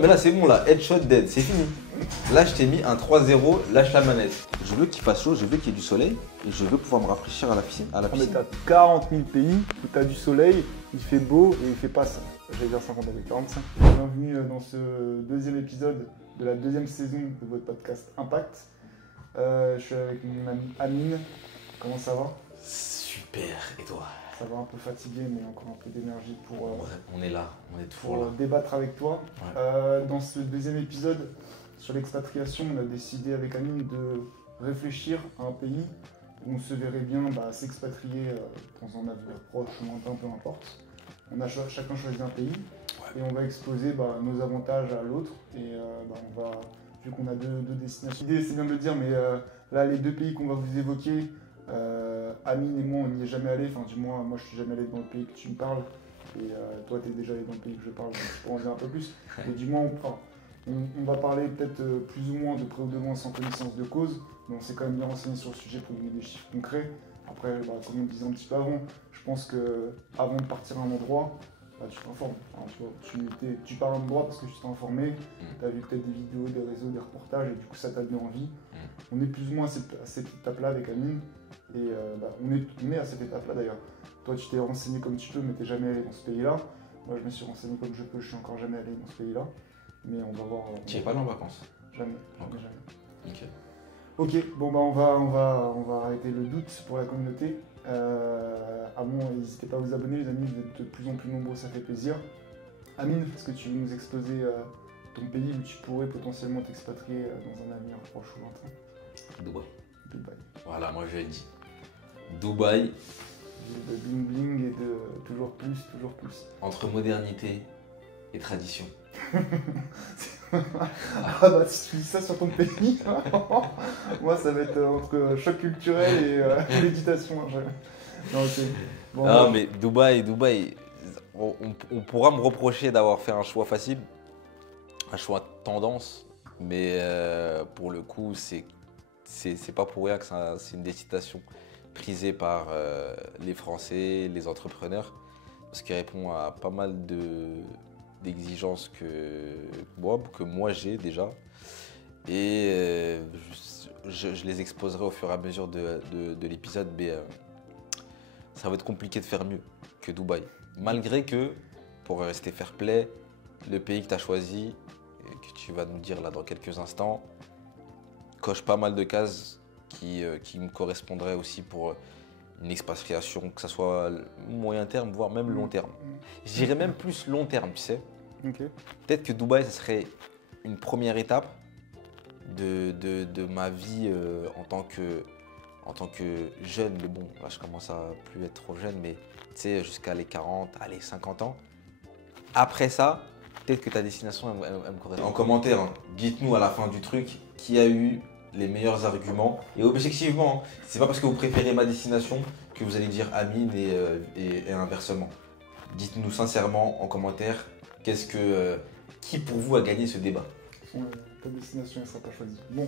Mais là c'est bon là, headshot dead, c'est fini. Là je t'ai mis un 3-0, lâche la manette. Je veux qu'il fasse chaud, je veux qu'il y ait du soleil et je veux pouvoir me rafraîchir à la piscine. Mais t'as 40 000 pays où t'as du soleil, il fait beau et il fait pas ça. J'allais dire 50 avec 45. Bienvenue dans ce deuxième épisode de la deuxième saison de votre podcast Impact. Je suis avec mon ami Amine. Comment ça va? Super, et toi? Ça va, un peu fatigué mais encore un peu d'énergie pour... on est là, on est toujours pour là. débattre avec toi. Ouais. Dans ce deuxième épisode sur l'expatriation, on a décidé avec Amine de réfléchir à un pays où on se verrait bien s'expatrier dans un avenir proche ou lointain, peu importe. On a chacun choisi un pays et on va exposer nos avantages à l'autre. Et on va, vu qu'on a deux destinations, l'idée c'est bien de le dire, mais là les deux pays qu'on va vous évoquer, Amine et moi on n'y est jamais allé, enfin du moins moi je suis jamais allé dans le pays que tu me parles. Et toi, tu es déjà allé dans le pays que je parle, donc tu peux en dire un peu plus. Et du moins, on va parler peut-être plus ou moins de près ou de loin sans connaissance de cause, mais on s'est quand même bien renseigné sur le sujet pour donner des chiffres concrets. Après, comme on disait un petit peu avant, je pense qu'avant de partir à un endroit, tu t'informes. Enfin, tu parles à un endroit parce que tu t'es informé, tu as vu peut-être des vidéos, des réseaux, des reportages, et du coup ça t'a donné envie. On est plus ou moins à cette étape-là avec Amine, et on est à cette étape-là d'ailleurs. Toi, tu t'es renseigné comme tu peux, mais t'es jamais allé dans ce pays-là. Moi, je me suis renseigné comme je peux, je suis encore jamais allé dans ce pays-là. Mais on va voir. Tu n'y es pas allé en vacances? Jamais. Okay. Jamais. Nickel. Ok, bon on va arrêter le doute pour la communauté. N'hésitez pas à vous abonner, les amis, vous êtes de plus en plus nombreux, ça fait plaisir. Amine, est-ce que tu veux nous exposer ton pays où tu pourrais potentiellement t'expatrier dans un avenir proche ou lointain? Dubaï. Voilà, moi je l'ai dit. Dubaï. De bling bling et de toujours plus, toujours plus. Entre modernité et tradition. Si tu dis ça sur ton pays, moi ça va être entre choc culturel et méditation. Mais Dubaï, on pourra me reprocher d'avoir fait un choix facile, un choix tendance, mais pour le coup, c'est pas pour rien que c'est une destination prisée par les Français, les entrepreneurs, parce qu'il répond à pas mal d'exigences que moi j'ai déjà. Et je les exposerai au fur et à mesure de l'épisode, mais ça va être compliqué de faire mieux que Dubaï. Malgré que, pour rester fair play, le pays que tu as choisi, et que tu vas nous dire là dans quelques instants, coche pas mal de cases qui me correspondraient aussi pour une expatriation, que ce soit moyen terme, voire même long terme. Je dirais même plus long terme, tu sais. Okay. Peut-être que Dubaï, ce serait une première étape de ma vie en tant que jeune. Mais bon, là, je commence à plus être trop jeune, mais tu sais, jusqu'à les 40, allez, 50 ans. Après ça, peut-être que ta destination, elle me correspond. En commentaire, dites-nous à la fin du truc qui a eu les meilleurs arguments. Et objectivement, c'est pas parce que vous préférez ma destination que vous allez dire Amine et inversement. Dites-nous sincèrement en commentaire qui pour vous a gagné ce débat. Ta destination ne sera pas choisie. Bon,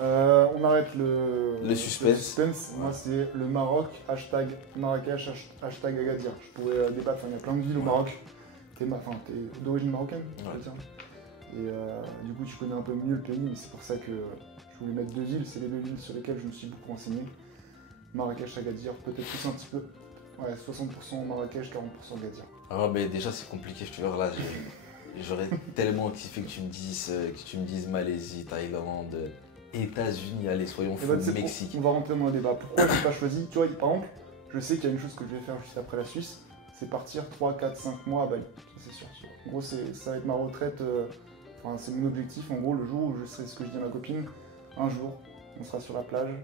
on arrête le suspense. Moi, c'est le Maroc, hashtag Marrakech, hashtag Agadir. Je pourrais débattre, il y a plein de villes au Maroc. T'es d'origine marocaine, et du coup, tu connais un peu mieux le pays, mais c'est pour ça que je voulais mettre deux villes. C'est les deux villes sur lesquelles je me suis beaucoup renseigné. Marrakech, Agadir, peut-être plus un petit peu. Ouais, 60% Marrakech, 40% Agadir. Ah mais déjà c'est compliqué, je te jure, là j'aurais tellement kiffé que tu me dises Malaisie, Thaïlande, États-Unis, allez soyons fous, Mexique. On va rentrer dans le débat. Pourquoi je n'ai pas choisi? Tu vois, par exemple, je sais qu'il y a une chose que je vais faire juste après la Suisse, c'est partir 3, 4, 5 mois à Bali, c'est sûr. En gros, ça va être ma retraite, c'est mon objectif. En gros, le jour où je serai, ce que je dis à ma copine, un jour, on sera sur la plage,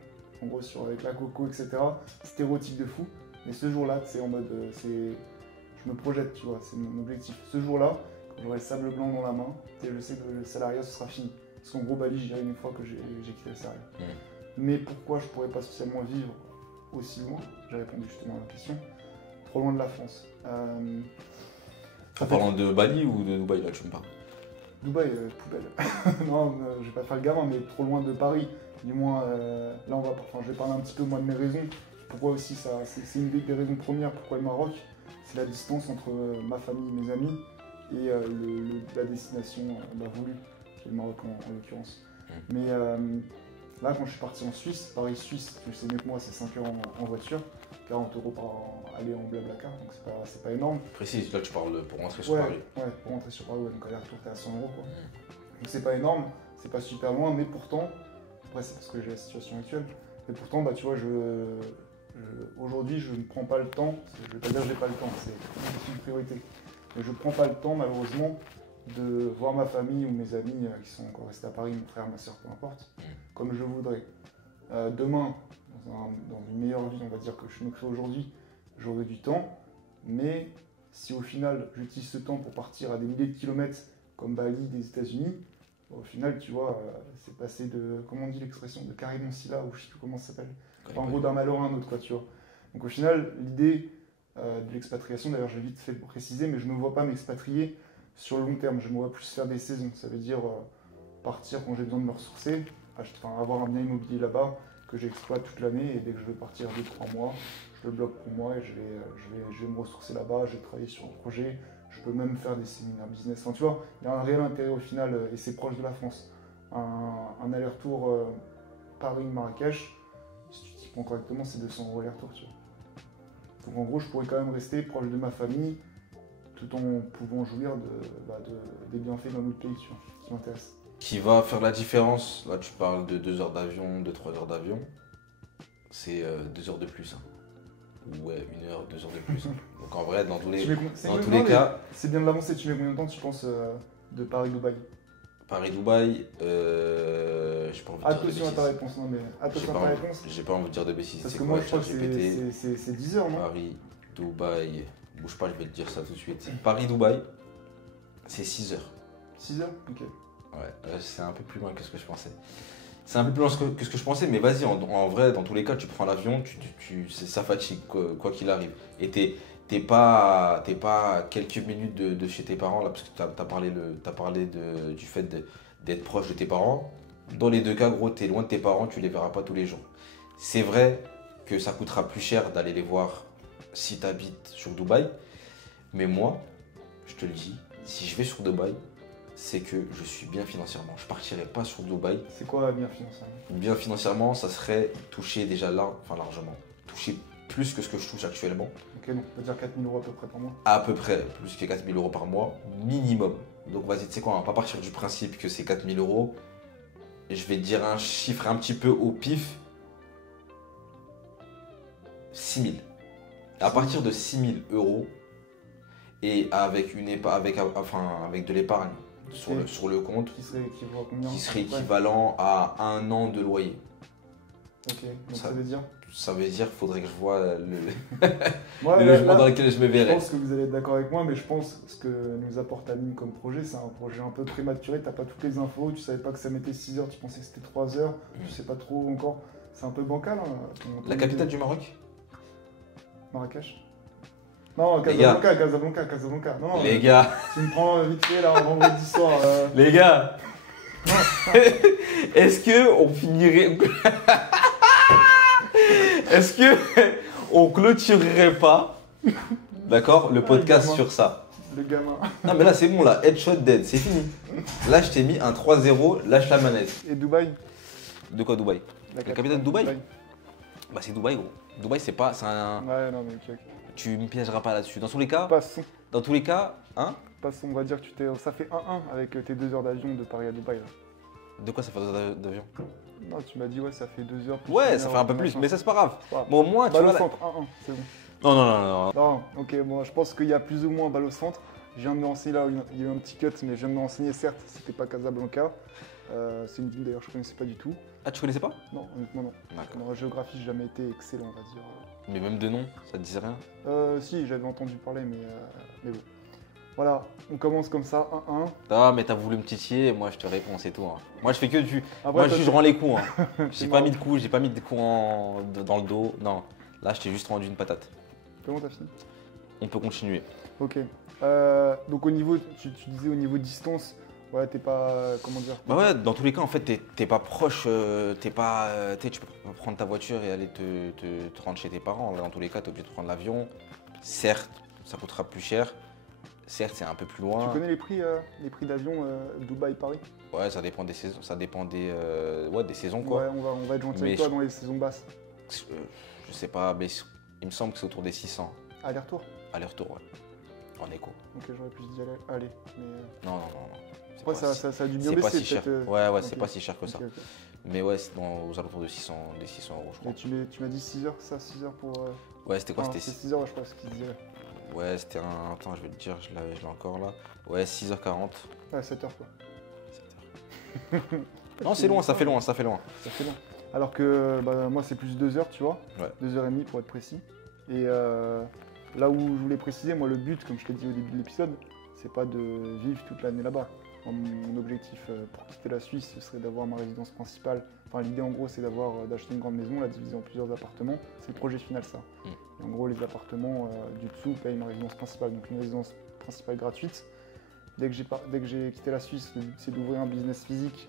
en gros, avec la coco, etc. Stéréotype de fou. Mais ce jour-là, c'est en mode, je me projette, tu vois, c'est mon objectif. Ce jour-là, quand j'aurai le sable blanc dans la main, je sais que le salariat, ce sera fini. Parce qu'en gros, Bali, j'irai une fois que j'ai quitté le salariat. Mais pourquoi je pourrais pas spécialement vivre aussi loin? J'ai répondu justement à la question. Trop loin de la France. En parlant de Bali ou de Dubaï, là, tu me parles? Dubaï, poubelle. Non, je vais pas faire le gamin, mais trop loin de Paris. Du moins, là, je vais parler un petit peu moi de mes raisons. Pourquoi aussi c'est une des raisons premières pourquoi le Maroc, c'est la distance entre ma famille et mes amis et la destination voulue, qui est le Maroc en l'occurrence. Mais là, quand je suis parti en Suisse, Paris-Suisse, tu le sais mieux que moi, c'est 5 heures en voiture, 40 € par aller en Blablacar, donc c'est pas énorme. Précise, là tu parles pour rentrer sur Ouais, Paris. ouais, pour rentrer sur Paris, ouais, donc aller-retour, t'es à 100 € quoi. Donc c'est pas énorme, c'est pas super loin, mais pourtant, après c'est parce que j'ai la situation actuelle, mais pourtant, bah tu vois, aujourd'hui je ne prends pas le temps, je vais pas dire que j'ai pas le temps, c'est une priorité, mais je prends pas le temps malheureusement de voir ma famille ou mes amis qui sont encore restés à Paris, mon frère, ma soeur, peu importe, comme je voudrais. Demain, dans une meilleure vie, on va dire que je me crée aujourd'hui, j'aurai du temps, mais si au final j'utilise ce temps pour partir à des milliers de kilomètres comme Bali des États-Unis, au final, tu vois, c'est passé de, comment on dit l'expression, de carré Moncilla, ou je sais plus comment ça s'appelle, en gros d'un malheur à un autre, quoi, tu vois. Donc au final, l'idée de l'expatriation, d'ailleurs, j'ai vite fait préciser, mais je ne me vois pas m'expatrier sur le long terme, je me vois plus faire des saisons, ça veut dire partir quand j'ai besoin de me ressourcer, avoir un bien immobilier là-bas que j'exploite toute l'année et dès que je veux partir 2-3 mois, je le bloque pour moi et je vais me ressourcer là-bas, je vais travailler sur un projet, je peux même faire des séminaires business. Enfin, tu vois, il y a un réel intérêt au final et c'est proche de la France. Un aller-retour Paris-Marrakech, si tu t'y prends correctement, c'est 200 € aller-retour, tu vois. Donc en gros, je pourrais quand même rester proche de ma famille tout en pouvant jouir des bienfaits d'un autre pays, tu vois, qui m'intéresse. Qui va faire la différence, là tu parles de 2 heures d'avion, de 3 heures d'avion, c'est 2 heures de plus. Ouais, 1 heure, 2 heures de plus. Donc en vrai, dans tous les cas. C'est bien de l'avancer, tu mets combien de temps tu penses de Paris-Dubaï? Paris-Dubaï, j'ai pas envie de dire de Attention à bêtises. ta réponse, non mais attention à ta réponse. J'ai pas envie de dire de bêtises. Parce C'est que quoi, moi je crois que ChatGPT? c'est 10 heures, non? Paris-Dubaï, bouge pas, je vais te dire ça tout de suite. Paris-Dubaï, c'est 6 heures. 6 heures? Ok. Ouais, c'est un peu plus loin que ce que je pensais. C'est un peu plus loin que ce que je pensais, mais vas-y, en vrai, dans tous les cas, tu prends l'avion, ça fatigue, quoi qu'il arrive. Et t'es pas à quelques minutes de chez tes parents, là, parce que t'as parlé du fait d'être proche de tes parents. Dans les deux cas, gros, t'es loin de tes parents, tu les verras pas tous les jours. C'est vrai que ça coûtera plus cher d'aller les voir si t'habites sur Dubaï, mais moi, je te le dis, si je vais sur Dubaï, c'est que je suis bien financièrement. Je partirai pas sur Dubaï. C'est quoi bien financièrement? Bien financièrement, ça serait toucher déjà là, enfin largement, toucher plus que ce que je touche actuellement. Ok, donc on peut dire 4 000 € à peu près par mois. À peu près plus que 4 000 € par mois, minimum. Donc vas-y, tu sais quoi, on va pas partir du principe que c'est 4 000 €. Et je vais te dire un chiffre un petit peu au pif. 6 000. À partir de 6 000 € et avec de l'épargne sur le compte, qui serait équivalent à combien? qui serait équivalent à 1 an de loyer. Ok, donc ça veut dire? Ça veut dire qu'il faudrait que je vois Ouais, le logement dans lequel je me je verrais. pense que vous allez être d'accord avec moi, mais je pense que ce que nous apporte Amine comme projet, c'est un projet un peu prématuré, t'as pas toutes les infos, tu savais pas que ça mettait 6 heures, tu pensais que c'était 3 heures, tu sais pas trop encore, c'est un peu bancal. Hein, La capitale du Maroc? Marrakech? Non, Les gars. Casablanca. Non, Les gars, tu me prends vite fait là, un vendredi soir. les gars, est-ce que on finirait... Est-ce que on clôturerait pas, d'accord, le podcast gamin. sur ça? Le gamin. Non mais là c'est bon, là, headshot dead, c'est fini. Là je t'ai mis un 3-0, lâche la manette. Et Dubaï? De quoi Dubaï? La capitale de Dubaï? Bah c'est Dubaï gros. Dubaï c'est un... Ouais, non mais ok. Tu me piégeras pas là-dessus. Dans tous les cas, hein? Passons, on va dire que ça fait 1-1 avec tes 2 heures d'avion de Paris à Dubaï. Là. De quoi ça fait 2 heures d'avion? Non, tu m'as dit ouais, ça fait 2 heures. Ouais, ça fait un peu plus, mais ça c'est pas grave. Ouais. Bon, au moins, tu Balle vois... au centre, 1-1, c'est bon. Non. Non, ok, bon, je pense qu'il y a plus ou moins balle au centre. Je viens de me renseigner là, il y a eu un petit cut, mais je viens de me renseigner, certes, c'était pas Casablanca. C'est une ville d'ailleurs, je connaissais pas du tout. Ah, tu connaissais pas? Non, honnêtement, non. D'accord. En géographie, j'ai jamais été excellent, on va dire. Mais même de nom, ça te disait rien? Si, j'avais entendu parler, mais bon. Voilà, on commence comme ça, 1-1. Ah, mais t'as voulu me titiller, et moi je te réponds, c'est tout. Hein. Moi je fais que du. Après, moi je rends les coups. Hein. C'est J'ai pas marrant. mis de coups, dans le dos. Non, là je t'ai juste rendu une patate. Comment t'as fini? On peut continuer. Ok. Donc au niveau, tu disais au niveau distance, ouais, t'es pas, comment dire? Bah ouais, dans tous les cas, en fait, t'es pas proche, tu peux pas prendre ta voiture et aller te rendre chez tes parents. Là, dans tous les cas, t'es obligé de prendre l'avion. Certes, ça coûtera plus cher, certes, c'est un peu plus Tu loin. connais les prix d'avion Dubaï-Paris? Ouais, ça dépend des saisons, ouais, des saisons quoi. Ouais, on va être gentil Mais avec toi dans les saisons basses. Euh, je sais pas, mais il me semble que c'est autour des 600. Aller-retour? Aller-retour, ouais. En écho. Ok, j'aurais pu se dire aller. Mais... Non, non, non, non. C'est Après, pas ça a dû bien c'est pas baisser si cher. peut-être. Ouais, ouais, Ok. c'est pas si cher que ça. Ok, ok. Mais ouais, c'est aux alentours de 600, des 600 euros, je crois. Et tu m'as dit 6 heures, ça, 6 heures pour. Ouais, c'était quoi? Enfin, C'était c'est 6 heures, je crois, ce qu'il disait. Ouais, c'était un. Attends, je vais te dire, je l'ai encore là. Ouais, 6h40. Ouais, 7 heures quoi. 7h. Non, c'est loin, ça fait loin, ça fait loin. Ça fait long. Alors que bah, moi, c'est plus 2 heures, tu vois. Ouais. 2h30 pour être précis. Et là où je voulais préciser, moi, le but, comme je t'ai dit au début de l'épisode, c'est pas de vivre toute l'année là-bas. Mon objectif pour quitter la Suisse, ce serait d'avoir ma résidence principale. Enfin, l'idée en gros, c'est d'acheter une grande maison, la diviser en plusieurs appartements. C'est le projet final, ça. Et en gros, les appartements du dessous payent ma résidence principale, donc une résidence principale gratuite. Dès que j'ai quitté la Suisse, le but c'est d'ouvrir un business physique.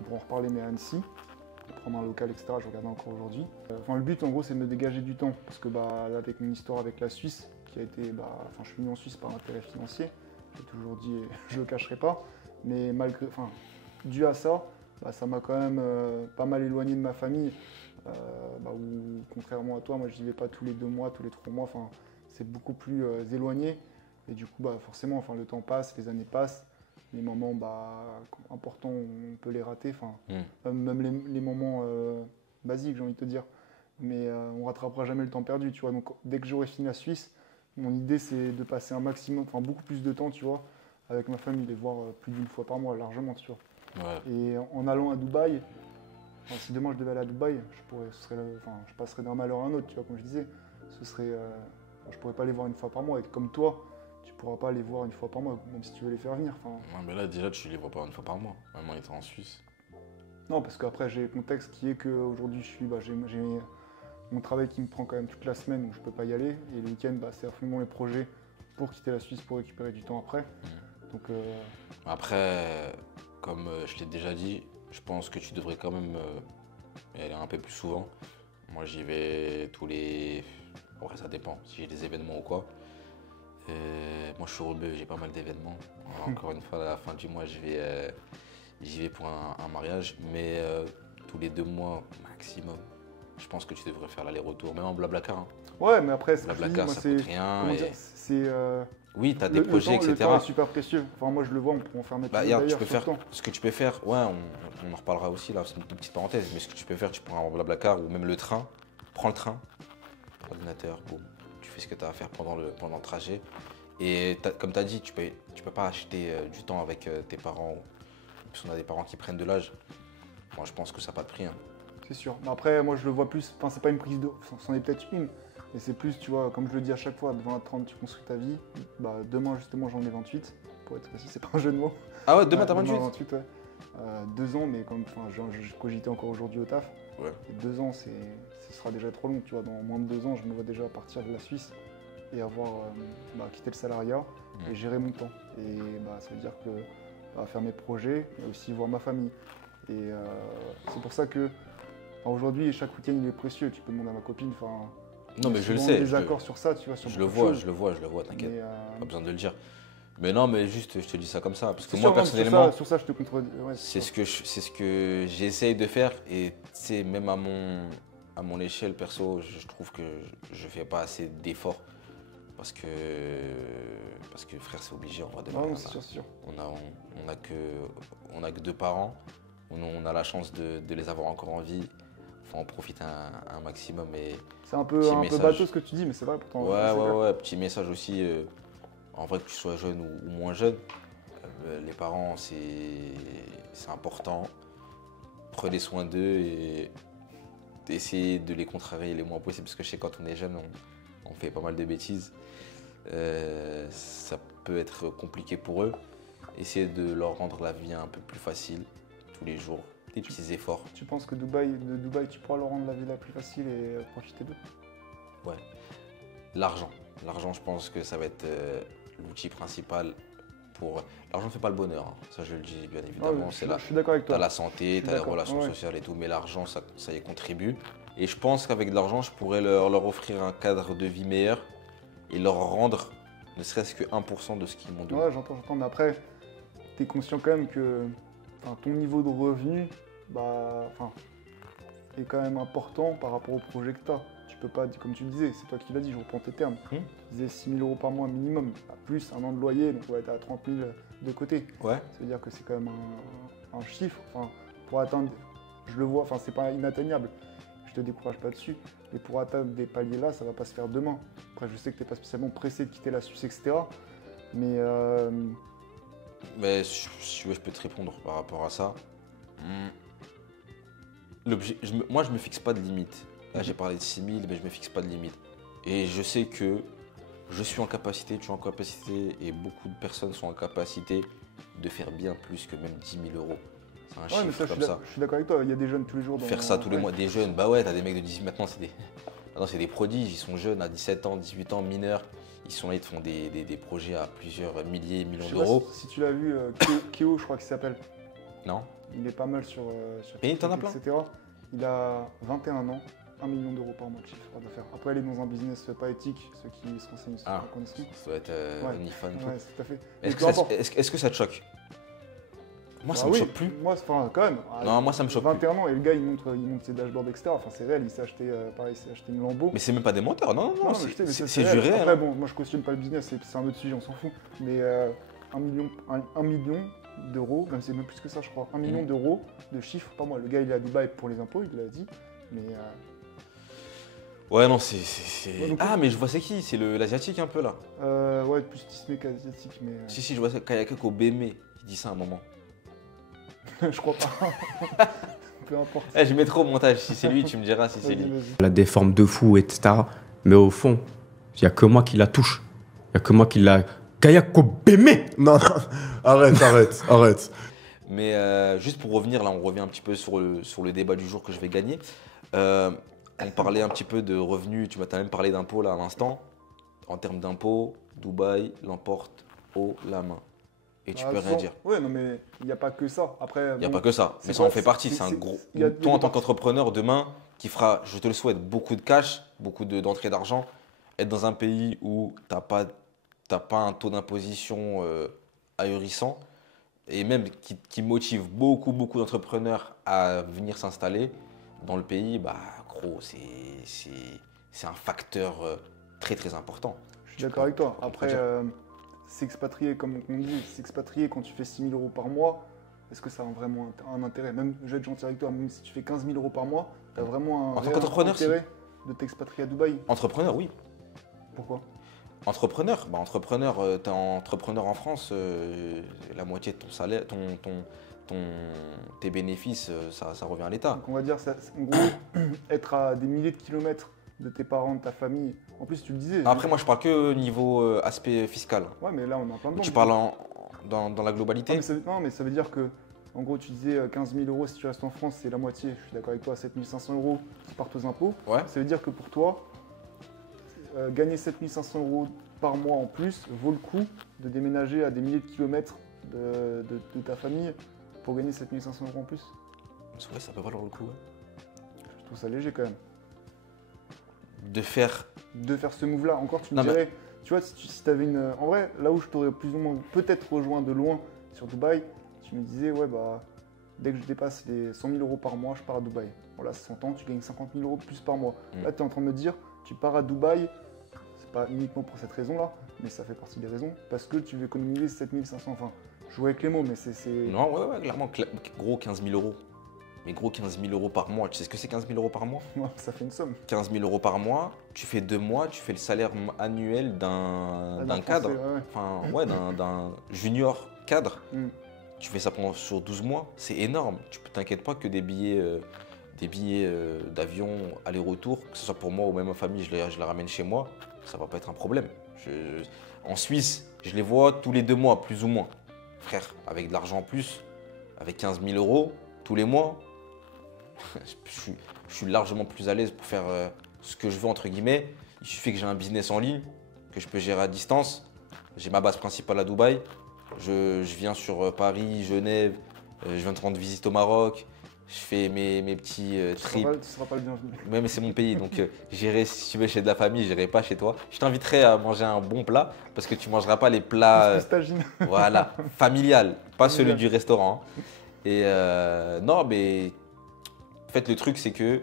On pourra en reparler, mais à Annecy, de prendre un local, etc. Je regardais encore aujourd'hui. Enfin, le but en gros, c'est de me dégager du temps, parce que bah, là, avec mon histoire avec la Suisse, qui a été, je suis venu en Suisse par intérêt financier. J'ai toujours dit, et je le cacherai pas. Mais dû à ça, ça m'a quand même pas mal éloigné de ma famille. Où, contrairement à toi, moi je n'y vais pas tous les 2 mois, tous les 3 mois. Enfin, c'est beaucoup plus éloigné. Et du coup, forcément, le temps passe, les années passent. Les moments importants, on peut les rater. Même les moments basiques, j'ai envie de te dire. Mais on rattrapera jamais le temps perdu, tu vois. Donc dès que j'aurai fini la Suisse, mon idée c'est de passer un maximum, beaucoup plus de temps, tu vois, avec ma famille, les voir plus d'une fois par mois, largement, tu vois. Ouais. Et en allant à Dubaï, si demain je devais aller à Dubaï, je passerais d'un malheur à un autre, tu vois, comme je disais. Je pourrais pas les voir une fois par mois. Et comme toi, tu pourras pas les voir une fois par mois, même si tu veux les faire venir. Ouais, mais là, déjà, tu les vois pas une fois par mois, même en étant en Suisse. Non, parce qu'après, j'ai le contexte qui est qu'aujourd'hui, j'ai mon travail qui me prend quand même toute la semaine, où je peux pas y aller. Et le week-end, c'est absolument les projets pour quitter la Suisse, pour récupérer du temps après. Donc, après, comme je l'ai déjà dit, je pense que tu devrais quand même y aller un peu plus souvent. Moi, j'y vais tous les... Après, ça dépend, si j'ai des événements ou quoi. Moi, je suis rebeu, j'ai pas mal d'événements. Encore une fois, à la fin du mois, j'y vais pour un mariage, mais tous les 2 mois maximum. Je pense que tu devrais faire l'aller-retour, même en Blablacar. Hein. Ouais, mais après, ce que je dis, Blablacar, moi, ça c'est... coûte rien. Comment dire, c'est... Oui, tu as des projets, etc. Le temps est super précieux. Enfin, moi, je le vois, on peut en faire mettre Regarde, d'ailleurs sur le temps. ce que tu peux faire, ouais, on en reparlera aussi, là, c'est une toute petite parenthèse, mais ce que tu peux faire, tu prends un Blablacar ou même le train, prends le train, ordinateur, boum, tu fais ce que tu as à faire pendant le trajet. Et comme tu as dit, tu peux pas acheter du temps avec tes parents, parce qu'on a des parents qui prennent de l'âge. Moi, je pense que ça n'a pas de prix. Hein. C'est sûr. Mais après, moi, je le vois plus, c'est pas une prise de... C'en est peut-être une, mais c'est plus, tu vois, comme je le dis à chaque fois, de 20 à 30, tu construis ta vie. Demain, justement, j'en ai 28, pour être précis, c'est pas un jeu de mots. Ah ouais, demain, t'as Demain, 28 ouais. 2 ans, mais comme je cogitais encore aujourd'hui au taf. Ouais. Et 2 ans, ce sera déjà trop long, tu vois. Dans moins de 2 ans, je me vois déjà partir de la Suisse et avoir quitté le salariat et gérer mon temps. Et ça veut dire que faire mes projets et aussi voir ma famille. Et c'est pour ça que aujourd'hui, chaque week-end il est précieux. Tu peux demander à ma copine. Non, mais je le sais. Des accords sur ça, tu vois. Je le vois, t'inquiète. Pas besoin de le dire. Mais non, mais juste, je te dis ça comme ça. Parce que moi, personnellement, sur ça, je te contredis. Ouais, c'est ce que j'essaye de faire. Et tu sais, même à mon échelle perso, je trouve que je fais pas assez d'efforts. Parce que frère, c'est obligé en vrai de vrai. Non, c'est sûr. On a que 2 parents. On a la chance de les avoir encore en vie. Faut en profiter un maximum. C'est un peu bateau ce que tu dis, mais c'est vrai pourtant. Ouais. Petit message aussi. En vrai, que tu sois jeune ou moins jeune, les parents, c'est important. Prenez soin d'eux et essayez de les contrarier le moins possible. Parce que je sais, quand on est jeune, on fait pas mal de bêtises. Ça peut être compliqué pour eux. Essayez de leur rendre la vie un peu plus facile tous les jours. Des petits efforts. Tu penses que de Dubaï, tu pourras leur rendre la vie la plus facile et profiter d'eux? Ouais. L'argent. L'argent, je pense que ça va être l'outil principal pour... L'argent ne fait pas le bonheur, hein. Ça je le dis bien évidemment. Je suis d'accord avec toi. Tu as la santé, tu as les relations sociales et tout, mais l'argent, ça y contribue. Et je pense qu'avec de l'argent, je pourrais leur offrir un cadre de vie meilleur et leur rendre ne serait-ce que 1% de ce qu'ils m'ont donné. Ouais, j'entends, mais après, t'es conscient quand même que ton niveau de revenu est quand même important par rapport au projet que t'as. Tu peux pas, comme tu le disais, c'est toi qui l'as dit, je reprends tes termes. Tu disais 6 000 € par mois minimum, plus un an de loyer, donc ouais, t'es à 30 000 de côté. Ouais. Ça veut dire que c'est quand même un chiffre. Pour atteindre, je le vois, c'est pas inatteignable. Je te décourage pas dessus. Mais pour atteindre des paliers là, ça va pas se faire demain. Après, je sais que t'es pas spécialement pressé de quitter la Suisse, etc. Mais si tu veux, je peux te répondre par rapport à ça. Moi, je me fixe pas de limite. Là, j'ai parlé de 6 000, mais je me fixe pas de limite. Et je sais que je suis en capacité, tu es en capacité, et beaucoup de personnes sont en capacité de faire bien plus que même 10 000 €. C'est un chiffre comme ça. Je suis d'accord avec toi, il y a des jeunes tous les jours. Faire ça tous les mois, des jeunes, bah ouais, t'as des mecs de 18, maintenant c'est des prodiges, ils sont jeunes, à 17 ans, 18 ans, mineurs. Ils sont là, ils te font des projets à plusieurs milliers, millions d'euros. Si tu l'as vu, Keo, je crois qu'il s'appelle. Non. Il est pas mal sur et t'en as plein, etc. Il a 21 ans, 1 million d'euros par mois de chiffre d'affaires. Après, il est dans un business pas éthique, ceux qui se renseignent sur la connaissance. Ça doit être OnlyFans et tout. Ouais, tout à fait. Est-ce que ça te choque? Moi, ça me choque plus. Moi, quand même. Non, moi, ça me choque 21 ans et le gars, il monte ses dashboards, etc. C'est réel, il s'est acheté, une Lambo. Mais c'est même pas des menteurs, non, c'est réel. du réel. Après, bon, moi, je cautionne pas le business, c'est un autre sujet, on s'en fout. Mais 1 million d'euros, même c'est même plus que ça, je crois. 1 million d'euros de chiffre par mois. Le gars, il est à Dubaï pour les impôts, il l'a dit. Mais. Ouais, non, ah, mais je vois c'est qui? C'est l'asiatique un peu là. Ouais, plus Disney qu'asiatique, mais. Si, je vois ça. Kayakek au BME, il dit ça à un moment. Je crois pas. Peu importe. Je mets trop au montage. Si c'est lui, tu me diras si c'est lui. Elle a des formes de fou, etc. Mais au fond, il n'y a que moi qui la touche. Il n'y a que moi qui la. Kayako Bémé. Non, arrête. Mais juste pour revenir, là, on revient un petit peu sur le débat du jour que je vais gagner. On parlait un petit peu de revenus. Tu m'as même parlé d'impôts là à l'instant. En termes d'impôts, Dubaï l'emporte haut la main. Et tu peux rien dire. Ouais, non, mais il n'y a pas que ça. Après, il n'y a pas que ça. Mais ça en fait partie. C'est un gros. Toi, en tant qu'entrepreneur, demain, qui fera, je te le souhaite, beaucoup de cash, beaucoup d'entrées d'argent, être dans un pays où tu n'as pas un taux d'imposition ahurissant et même qui motive beaucoup d'entrepreneurs à venir s'installer dans le pays, bah, gros, c'est un facteur très important. Je suis d'accord avec toi. Après. S'expatrier, comme on dit, s'expatrier quand tu fais 6 000 € par mois, est-ce que ça a vraiment un intérêt? Même, je vais être gentil avec toi, même si tu fais 15 000 € par mois, tu as vraiment un intérêt de t'expatrier à Dubaï? Entrepreneur, oui. Pourquoi? Entrepreneur, t'es entrepreneur en France, la moitié de ton salaire, tes bénéfices, ça revient à l'État. Donc on va dire, en gros, être à des milliers de kilomètres de tes parents, de ta famille. En plus, tu le disais. Après, moi, je parle que niveau aspect fiscal. Ouais, mais là, on est en plein dedans. Tu parles dans la globalité? Non, mais ça veut dire que, en gros, tu disais 15 000 € si tu restes en France, c'est la moitié. Je suis d'accord avec toi, 7 500 € qui partent aux impôts. Ouais. Ça veut dire que pour toi, gagner 7 500 € par mois en plus vaut le coup de déménager à des milliers de kilomètres de ta famille pour gagner 7 500 € en plus? Ouais, ça peut valoir le coup. Ouais. Je trouve ça léger quand même. De faire ce move-là. Encore, tu me dirais, tu vois, si tu avais une. En vrai, là où je t'aurais plus ou moins peut-être rejoint de loin sur Dubaï, tu me disais, ouais, bah, dès que je dépasse les 100 000 € par mois, je pars à Dubaï. Voilà, 100 ans, tu gagnes 50 000 € de plus par mois. Là, tu es en train de me dire, tu pars à Dubaï, c'est pas uniquement pour cette raison-là, mais ça fait partie des raisons, parce que tu veux économiser 7 500. Enfin, je joue avec les mots, mais c'est. Non, ouais, clairement, gros 15 000 €. Mais gros, 15 000 € par mois, tu sais ce que c'est 15 000 € par mois? Ouais, ça fait une somme. 15 000 € par mois, tu fais 2 mois, tu fais le salaire annuel d'un cadre, enfin ouais, d'un junior cadre. Tu fais ça sur 12 mois, c'est énorme. Tu t'inquiètes pas que des billets d'avion aller-retour, que ce soit pour moi ou même ma famille, je les ramène chez moi, ça va pas être un problème. En Suisse, je les vois tous les 2 mois, plus ou moins. Frère, avec de l'argent en plus, avec 15 000 € tous les mois, je suis largement plus à l'aise pour faire ce que je veux, entre guillemets. Il suffit que j'ai un business en ligne, que je peux gérer à distance. J'ai ma base principale à Dubaï. Je viens sur Paris, Genève, je viens de rendre visite au Maroc. je fais mes petits Tu trips. seras pas le bienvenu. Ouais, mais c'est mon pays, donc j'irai si tu veux chez de la famille, j'irai pas chez toi. Je t'inviterai à manger un bon plat parce que tu mangeras pas les plats, Plus tagine. voilà, familial, pas celui Familial. du restaurant. Hein. Et non, mais en fait, le truc, c'est que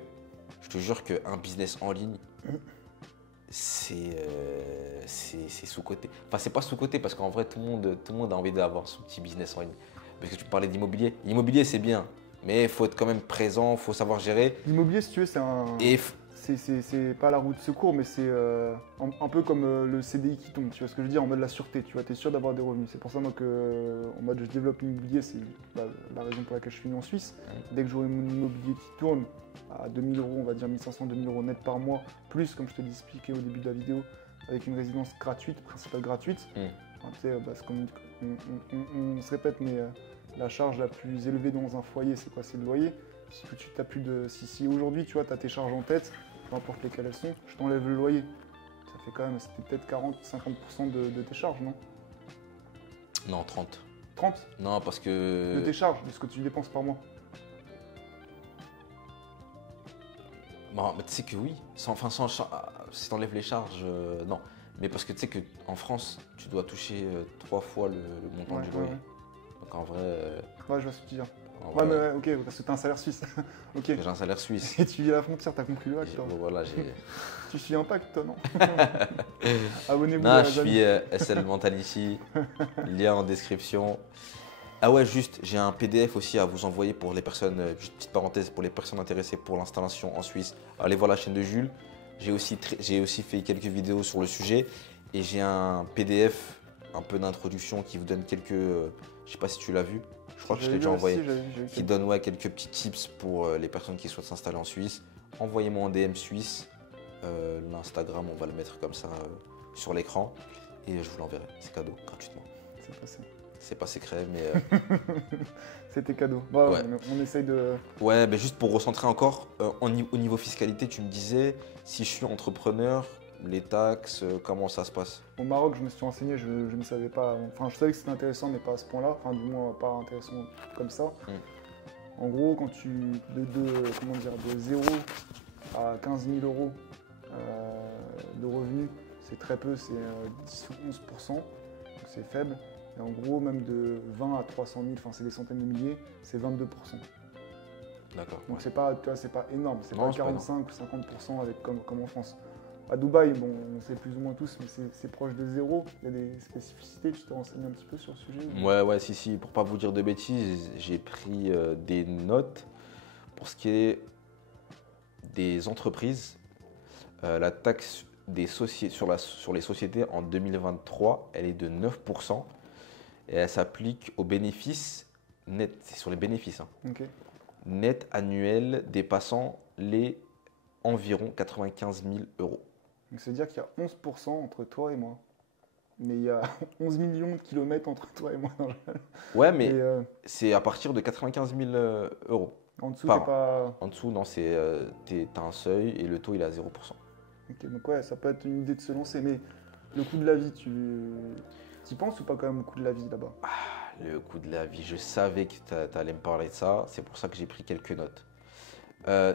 je te jure qu'un business en ligne, c'est sous-coté. Enfin, c'est pas sous-coté parce qu'en vrai, tout le monde a envie d'avoir son petit business en ligne. Parce que tu parlais d'immobilier. L'immobilier, c'est bien, mais il faut être quand même présent, il faut savoir gérer. L'immobilier, si tu veux, c'est un. Et C'est pas la roue de secours, mais c'est un peu comme le CDI qui tombe, tu vois ce que je veux dire, en mode la sûreté, tu vois, t'es sûr d'avoir des revenus. C'est pour ça, moi, que en mode je développe l'immobilier, c'est la raison pour laquelle je suis venu en Suisse. Dès que j'aurai mon immobilier qui tourne à 2000 euros, on va dire 1500, 2000 euros net par mois, plus, comme je te l'ai expliqué au début de la vidéo, avec une résidence gratuite, principale gratuite. Enfin, tu sais, c'est comme on se répète, mais la charge la plus élevée dans un foyer, c'est quoi? C'est le loyer. Si tout de suite, t'as plus de. Si aujourd'hui, tu vois, tu as tes charges en tête, peu importe lesquelles elles sont, je t'enlève le loyer. Ça fait quand même, c'était peut-être 40-50% de tes charges, non? non, 30. 30 Non, parce de que tes charges, de ce que tu dépenses par mois. bon, mais tu sais que oui, si t'enlèves les charges, non. Mais parce que tu sais qu'en France, tu dois toucher 3 fois le montant Ouais, du ouais, loyer. ouais. Donc en vrai, Ouais, je vois ce que tu dis. en Ouais, vrai, mais ok, parce que t'as un salaire suisse. Ok. j'ai un salaire suisse. Et tu vis à la frontière, t'as compris le hack, toi. Bon, voilà, j'ai. Tu suis Impact, toi, non? Abonnez-vous Non, les je amis. suis SL Mentality. Lien en description. Ah ouais, juste, j'ai un PDF aussi à vous envoyer pour les personnes, juste petite parenthèse, pour les personnes intéressées pour l'installation en Suisse. Allez voir la chaîne de Jules. J'ai aussi fait quelques vidéos sur le sujet et j'ai un PDF un peu d'introduction qui vous donne quelques. Je sais pas si tu l'as vu. Je crois que je t'ai déjà envoyé. Si, j'avais vu. Qui donne quelques petits tips pour les personnes qui souhaitent s'installer en Suisse. Envoyez-moi en DM Suisse. L'Instagram, on va le mettre comme ça sur l'écran et je vous l'enverrai. C'est cadeau, gratuitement. C'est passé. C'est pas secret, mais C'était cadeau. Bon, Ouais. on essaye de. ouais, mais juste pour recentrer encore, au niveau fiscalité, tu me disais, si je suis entrepreneur, les taxes, comment ça se passe? Au Maroc, je me suis renseigné, je ne savais pas. Enfin, je savais que c'était intéressant, mais pas à ce point-là. Enfin, du moins, pas intéressant comme ça. En gros, quand tu. Comment dire, de 0 à 15 000 euros de revenus, c'est très peu, c'est 10 ou 11%. Donc c'est faible. Et en gros, même de 20 à 300 000, enfin, c'est des centaines de milliers, c'est 22%. D'accord. Donc Ouais. c'est pas, tu vois, c'est pas énorme, c'est Non, pas c'est pas 45 ou 50% avec, comme en France. À Dubaï, bon, on sait plus ou moins tous, mais c'est proche de zéro. Il y a des spécificités, tu t'es renseigné un petit peu sur le sujet? Ouais, si. Pour pas vous dire de bêtises, j'ai pris des notes pour ce qui est des entreprises. La taxe sur les sociétés en 2023, elle est de 9% et elle s'applique aux bénéfices nets. C'est sur les bénéfices. Hein. Ok. Net annuel dépassant les environ 95 000 euros. Donc c'est à dire qu'il y a 11% entre toi et moi. Mais il y a 11 millions de kilomètres entre toi et moi. Ouais, mais Et c'est à partir de 95 000 euros. en dessous, par t'es pas. En dessous, non, t'as un seuil et le taux il est à 0%. Ok, donc ouais, ça peut être une idée de se lancer, mais le coût de la vie, tu y penses ou pas quand même au coût de la vie là-bas? Le coût de la vie, je savais que tu allais me parler de ça, c'est pour ça que j'ai pris quelques notes.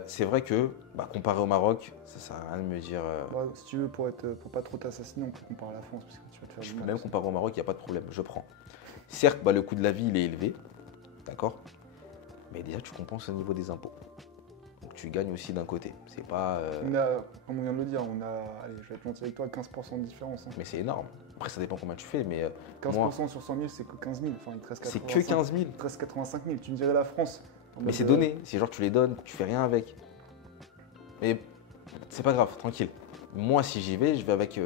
C'est vrai que, comparé au Maroc, ça sert à rien de me dire. Ouais, si tu veux, pour pas trop t'assassiner, on peut comparer à la France, parce que tu vas te faire Je du peux mal. même comparer au Maroc, il n'y a pas de problème, je prends. Certes, le coût de la vie il est élevé, d'accord, mais déjà tu compenses au niveau des impôts. Donc tu gagnes aussi d'un côté. C'est pas. On a, comme on vient de le dire, on a, allez, je vais être gentil avec toi, 15% de différence. Hein. Mais c'est énorme. Après, ça dépend combien tu fais, mais 15% moi, sur 100 000, c'est que 15 000. Enfin, il te reste c'est 85 que 15 000. Il te reste 85 000. Tu me dirais la France. en Mais mode, c'est donné. C'est genre tu les donnes, tu fais rien avec. Mais c'est pas grave, tranquille. Moi, si j'y vais, je vais avec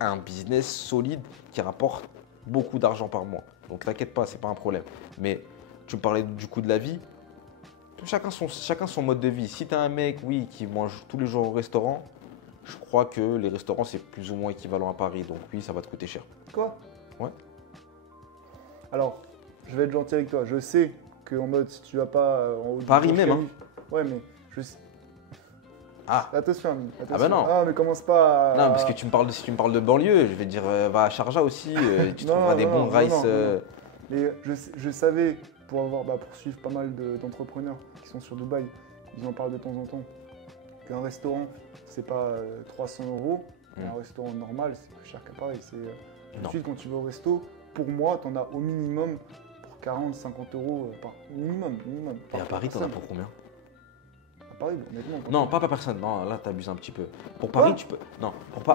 un business solide qui rapporte beaucoup d'argent par mois. Donc t'inquiète pas, c'est pas un problème. Mais tu me parlais du coût de la vie. Chacun son mode de vie. Si t'es un mec, oui, qui mange tous les jours au restaurant, je crois que les restaurants c'est plus ou moins équivalent à Paris. Donc oui, ça va te coûter cher. Quoi? Ouais. Alors, je vais être gentil avec toi. Je sais qu'en mode, si tu vas pas en haut du Paris Burj même, Khalifa- Ouais, mais je sais. Ah. Attention, ami. Attention. bah non. Ah, mais commence pas à. Non, parce que si tu me parles de banlieue, je vais te dire va à Sharjah aussi, tu Non, trouveras des non, bons non, rice. non, non. Mais je savais pour suivre pas mal d'entrepreneurs qui sont sur Dubaï, ils en parlent de temps en temps. Qu'un restaurant, c'est pas 300 €, un restaurant normal, c'est plus cher qu'à Paris. Ensuite, quand tu vas au resto, pour moi, tu en as au minimum pour 40-50 € par minimum. Et à Paris, t'en as pour combien? À Paris, honnêtement. Non, pas par personne. Non, là, t'abuses un petit peu. Pour Paris, tu peux. Non,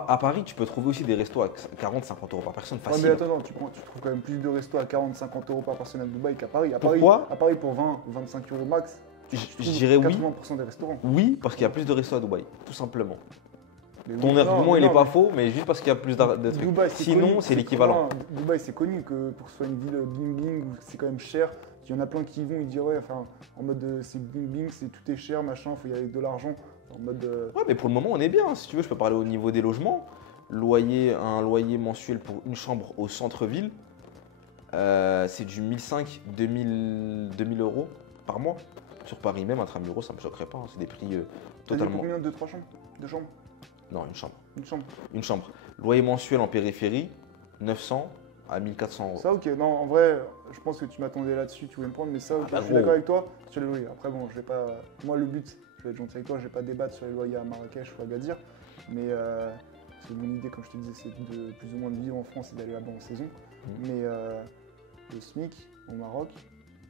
à Paris, tu peux trouver aussi des restos à 40-50 € par personne, Ouais, facile. mais attends, non, tu trouves quand même plus de restos à 40-50 € par personne à Dubaï qu'à Paris. Pourquoi? À Paris, pour 20-25 € max, Je trouves dirais oui. 80% des restaurants. Oui, parce qu'il y a plus de restos à Dubaï, tout simplement. Mais Ton oui, argument, non, il est non, pas mais faux, mais juste parce qu'il y a plus de trucs. Dubaï, Sinon, connu, c'est l'équivalent. Dubaï, c'est connu que pour que ce soit une ville bling-bling, où c'est quand même cher. Il y en a plein qui y vont, ils diraient, enfin, en mode c'est bling-bling, tout est cher, machin, faut y aller avec de l'argent. En mode. Ouais, mais pour le moment, on est bien. Si tu veux, je peux parler au niveau des logements. Un loyer mensuel pour une chambre au centre-ville, c'est du 1500, 2000 € par mois. Sur Paris même, intramuros, ça me choquerait pas. Hein. C'est des prix T'as dit totalement. combien? 2-3 chambres? 2 chambres? Non, une chambre. Une chambre? Une chambre. Loyer mensuel en périphérie, 900 à 1400 €. Ça, ok. Non, en vrai, je pense que tu m'attendais là-dessus, tu voulais me prendre, mais ça, ok, bah, je suis gros. d'accord avec toi sur les loyers. Après, bon, je vais pas. Moi, le but, je vais être gentil avec toi, je vais pas débattre sur les loyers à Marrakech ou à Gadir, mais c'est mon idée, comme je te disais, c'est de plus ou moins de vivre en France et d'aller là-bas en saison. Mais le SMIC au Maroc,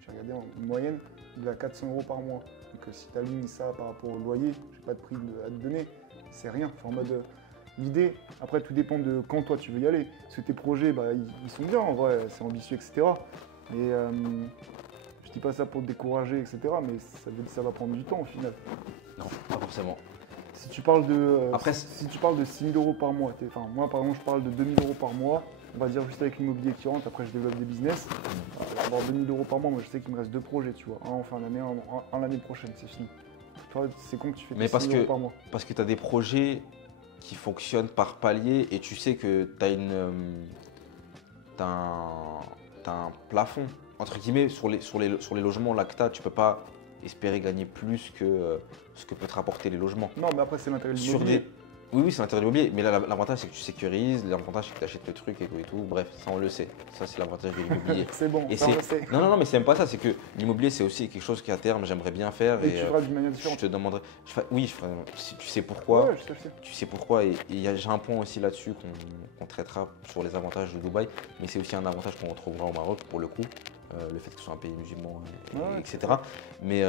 j'ai regardé en moyenne, il est à 400 € par mois. Donc si tu alignes ça par rapport au loyer, j'ai pas de prix à te donner, c'est rien. Enfin, en mode. L'idée, après tout dépend de quand toi tu veux y aller. Parce que tes projets, bah, ils sont bien en vrai, c'est ambitieux, etc. Mais je dis pas ça pour te décourager, etc. Mais ça va prendre du temps au final. Non, pas forcément. Si tu parles de, Après, si tu parles de 6 000 € par mois, enfin moi par exemple je parle de 2 000 € par mois, on va dire juste avec l'immobilier qui rentre, après je développe des business. Avoir 2 000 € par mois, moi je sais qu'il me reste 2 projets, tu vois. Un en fin d'année, un l'année prochaine, c'est fini. Toi, c'est con que tu fais mais 6 000 € par mois. parce que tu as des projets qui fonctionnent par palier et tu sais que tu as un plafond, entre guillemets, sur les logements là que tu n'as, tu peux pas espérer gagner plus que ce que peut te rapporter les logements. Non, mais après c'est l'intérêt de Sur l'immobilier. Oui, c'est l'intérêt de l'immobilier, mais là l'avantage c'est que tu sécurises, l'avantage c'est que tu achètes le truc et tout, bref, ça on le sait, ça c'est l'avantage de l'immobilier. C'est bon, Et ça on le sait. non, mais c'est même pas ça, c'est que l'immobilier c'est aussi quelque chose qui à terme j'aimerais bien faire Et tu feras d'une manière je différente. te demanderai, oui, je ferai, tu sais pourquoi, Ouais, je sais. tu sais pourquoi, et j'ai un point aussi là-dessus qu'on traitera sur les avantages de Dubaï, mais c'est aussi un avantage qu'on retrouvera au Maroc pour le coup, le fait que ce soit un pays musulman, etc. Mais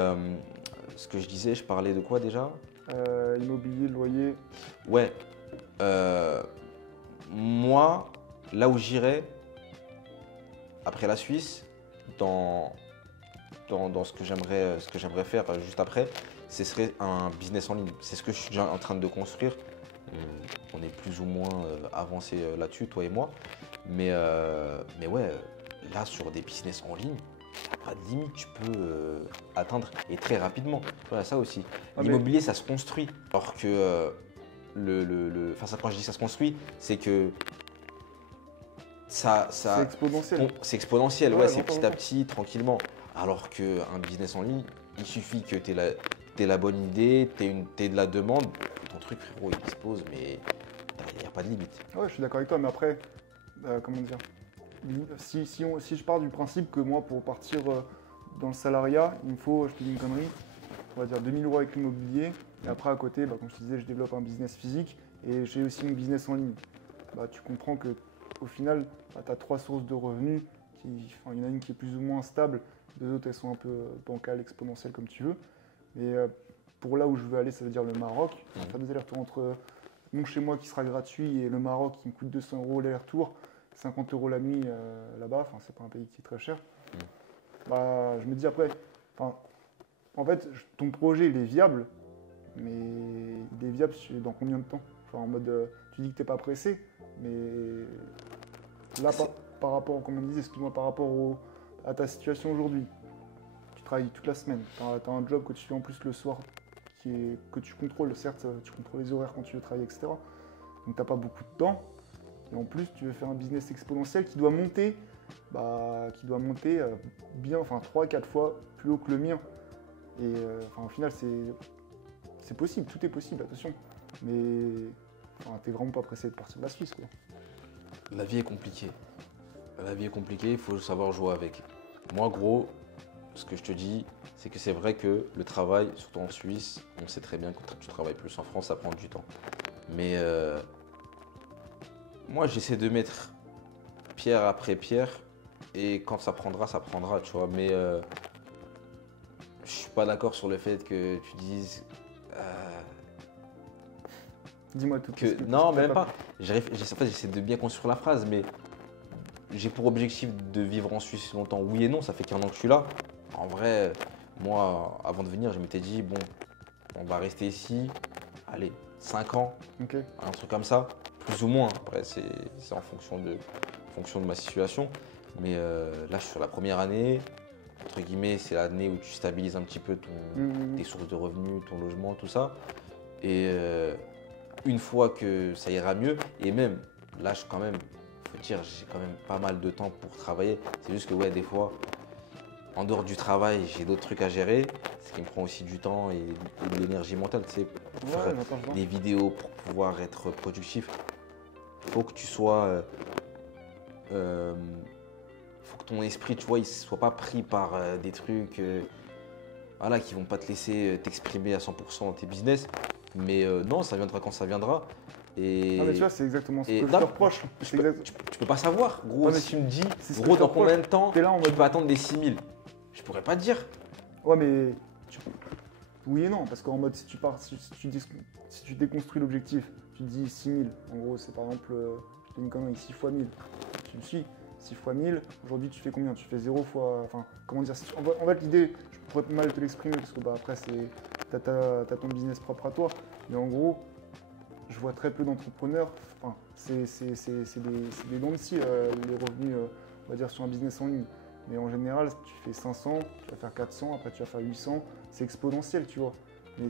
ce que je disais, je parlais de quoi déjà? Immobilier, loyer. Ouais. Moi, là où j'irais, après la Suisse, dans ce que j'aimerais faire juste après, ce serait un business en ligne. C'est ce que je suis déjà en train de construire. On est plus ou moins avancé là-dessus, toi et moi. Mais ouais, là, sur des business en ligne, pas de limite, tu peux atteindre et très rapidement. Voilà, ça aussi. L'immobilier, ça se construit. Alors que enfin, quand je dis ça se construit, c'est que ça C'est exponentiel. c'est exponentiel, Ouais, c'est petit à longtemps. petit, tranquillement. Alors qu'un business en ligne, il suffit que tu aies la bonne idée, tu aies de la demande, ton truc, frérot, il explose, mais il n'y a pas de limite. Ouais, je suis d'accord avec toi, mais après, comment dire, si je pars du principe que moi, pour partir dans le salariat, il me faut, je te dis une connerie, on va dire 2 000 € avec l'immobilier, et après à côté, comme je te disais, je développe un business physique et j'ai aussi une business en ligne. Tu comprends que au final, tu as 3 sources de revenus, il y en a une qui est plus ou moins stable, deux autres elles sont un peu bancales, exponentielles comme tu veux. Mais pour là où je veux aller, ça veut dire le Maroc, faire des allers-retours entre mon chez moi qui sera gratuit et le Maroc qui me coûte 200 € l'aller-retour, 50 € la nuit là-bas, enfin c'est pas un pays qui est très cher. Je me dis après, en fait ton projet il est viable, mais il est viable dans combien de temps? En mode, tu dis que t'es pas pressé, mais là par rapport, comme on disait, excuse-moi, par rapport à ta situation aujourd'hui, tu travailles toute la semaine, tu as un job que tu fais en plus le soir, que tu contrôles, certes, tu contrôles les horaires quand tu veux travailler, etc. Donc t'as pas beaucoup de temps. Et en plus, tu veux faire un business exponentiel qui doit monter, bien, 3-4 fois plus haut que le mien. Et au final, c'est possible, tout est possible, attention. Mais t'es vraiment pas pressé de partir de la Suisse, quoi. La vie est compliquée. La vie est compliquée, il faut savoir jouer avec. Moi, gros, ce que je te dis, c'est que c'est vrai que le travail, surtout en Suisse, on sait très bien que quand tu travailles plus en France, ça prend du temps. Mais moi, j'essaie de mettre pierre après pierre et quand ça prendra, tu vois. Mais je suis pas d'accord sur le fait que tu dises Dis-moi tout. non, même pas. En fait, j'essaie de bien construire la phrase, mais j'ai pour objectif de vivre en Suisse longtemps. Oui et non, ça fait qu'1 an que je suis là. En vrai, moi, avant de venir, je m'étais dit, bon, on va rester ici, allez, 5 ans, Ok. un truc comme ça, plus ou moins. Après, c'est en fonction de ma situation. Mais là, je suis sur la première année. Entre guillemets, c'est l'année où tu stabilises un petit peu tes sources de revenus, ton logement, tout ça. Et une fois que ça ira mieux, et même là, quand même, faut dire, j'ai quand même pas mal de temps pour travailler. C'est juste que ouais, des fois, en dehors du travail, j'ai d'autres trucs à gérer, ce qui me prend aussi du temps et de l'énergie mentale, tu sais, pour Ouais, faire j'entends, je vois. des vidéos, pour pouvoir être productif. Faut que tu sois, faut que ton esprit, tu vois, il soit pas pris par des trucs, voilà, qui vont pas te laisser t'exprimer à 100% dans tes business. Mais non, ça viendra quand ça viendra. Et Ah mais tu vois, c'est exactement ce que je te non, reproche. tu peux pas savoir, gros. Ouais, mais Si tu me dis, c'est ce que gros, je te dans combien de reproche. temps T'es là en tu mode- peux attendre les 6000? Je pourrais pas te dire. Ouais, mais oui et non, parce qu'en mode, si tu pars, si tu déconstruis l'objectif, tu te dis 6000, en gros, c'est par exemple, je dis une connerie, 6 fois 1000. Tu me suis, 6 fois 1000, aujourd'hui tu fais combien? Tu fais 0 fois. Enfin, comment dire, en fait, l'idée, je pourrais mal te l'exprimer, parce que bah, après, t'as ton business propre à toi, mais en gros, je vois très peu d'entrepreneurs, enfin, c'est des dents de scie, les revenus, on va dire, sur un business en ligne. Mais en général, tu fais 500, tu vas faire 400, après tu vas faire 800, c'est exponentiel, tu vois. Mais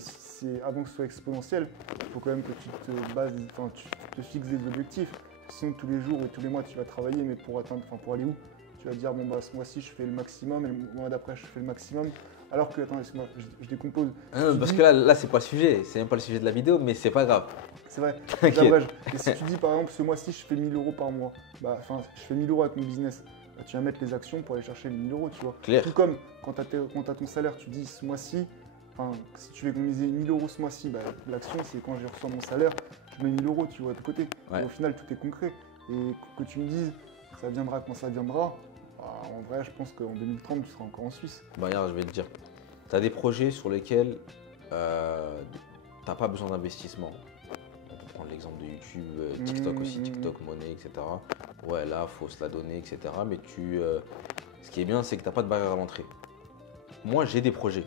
avant que ce soit exponentiel, il faut quand même que tu te bases, enfin, tu te fixes des objectifs. Sinon, tous les jours ou tous les mois, tu vas travailler, mais pour atteindre, enfin, pour aller où? Tu vas te dire, bon, bah, ce mois-ci, je fais le maximum, et le mois d'après, je fais le maximum. Alors que, attends, laisse-moi, je décompose. Hein, Tu parce dis- que là c'est pas le sujet. C'est même pas le sujet de la vidéo, mais c'est pas grave. C'est vrai, Ok. j'abrège. Et si tu dis par exemple ce mois-ci je fais 1000 euros par mois, bah enfin je fais 1000 euros avec mon business, bah, tu vas mettre les actions pour aller chercher les 1000 euros, tu vois. Clair. Tout comme quand tu as ton salaire, tu dis ce mois-ci, enfin si tu veux économiser 1000 euros ce mois-ci, bah, l'action c'est quand je reçois mon salaire, je mets 1000 euros, tu vois, de côté. Ouais. Et au final tout est concret. Et que tu me dises ça viendra quand ça viendra, bah, en vrai je pense qu'en 2030 tu seras encore en Suisse. Bah, regarde, je vais te dire. Tu as des projets sur lesquels t'as pas besoin d'investissement. On peut prendre l'exemple de YouTube, TikTok aussi, TikTok Money, etc. Ouais, là, faut se la donner, etc. Mais ce qui est bien, c'est que t'as pas de barrière à l'entrée. Moi, j'ai des projets.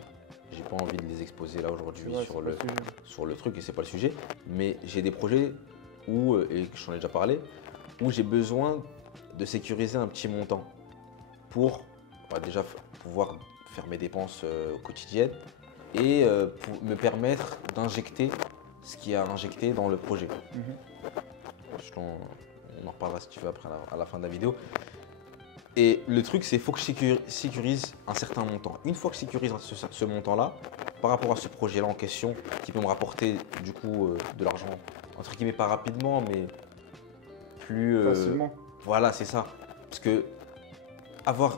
J'ai pas envie de les exposer là aujourd'hui C'est vrai, sur c'est pas le sujet. sur le truc et c'est pas le sujet. Mais j'ai des projets où, et j'en ai déjà parlé, où j'ai besoin de sécuriser un petit montant pour déjà pouvoir faire mes dépenses quotidiennes et pour me permettre d'injecter ce qu'il y a à injecter dans le projet. On en reparlera si tu veux après à la fin de la vidéo. Et le truc, c'est qu'il faut que je sécurise un certain montant. Une fois que je sécurise ce montant-là, par rapport à ce projet-là en question, qui peut me rapporter du coup de l'argent, entre guillemets pas rapidement, mais plus… Facilement. Voilà, c'est ça. Parce que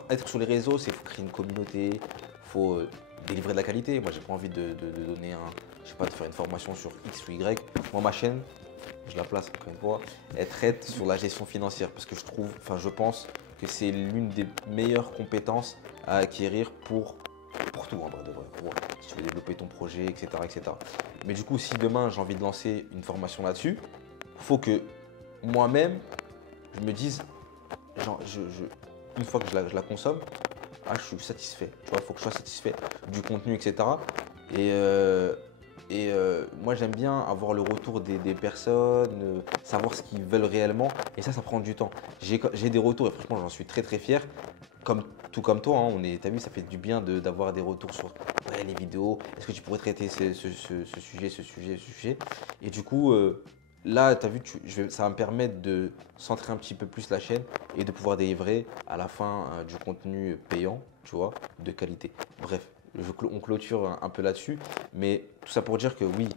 être sur les réseaux, c'est faut créer une communauté, faut délivrer de la qualité. Moi, j'ai pas envie de donner je sais pas, de faire une formation sur X ou Y. Moi, ma chaîne, je la place encore une fois, elle traite sur la gestion financière parce que je pense que c'est l'une des meilleures compétences à acquérir pour tout en vrai de vrai. Si tu veux développer ton projet, etc., etc. Mais du coup, si demain j'ai envie de lancer une formation là-dessus, il faut que moi-même, je me dise, genre, une fois que je la consomme, je suis satisfait. Tu vois, il faut que je sois satisfait du contenu, etc. Et moi, j'aime bien avoir le retour des personnes, savoir ce qu'ils veulent réellement. Et ça prend du temps. J'ai des retours et franchement, j'en suis très très fier. Tout comme toi, hein, t'as vu, ça fait du bien d'avoir des retours sur ouais, les vidéos. Est-ce que tu pourrais traiter ce sujet. Et du coup, là, tu as vu, ça va me permettre de centrer un petit peu plus la chaîne et de pouvoir délivrer à la fin du contenu payant, tu vois, de qualité. Bref, on clôture un peu là-dessus, mais tout ça pour dire que oui,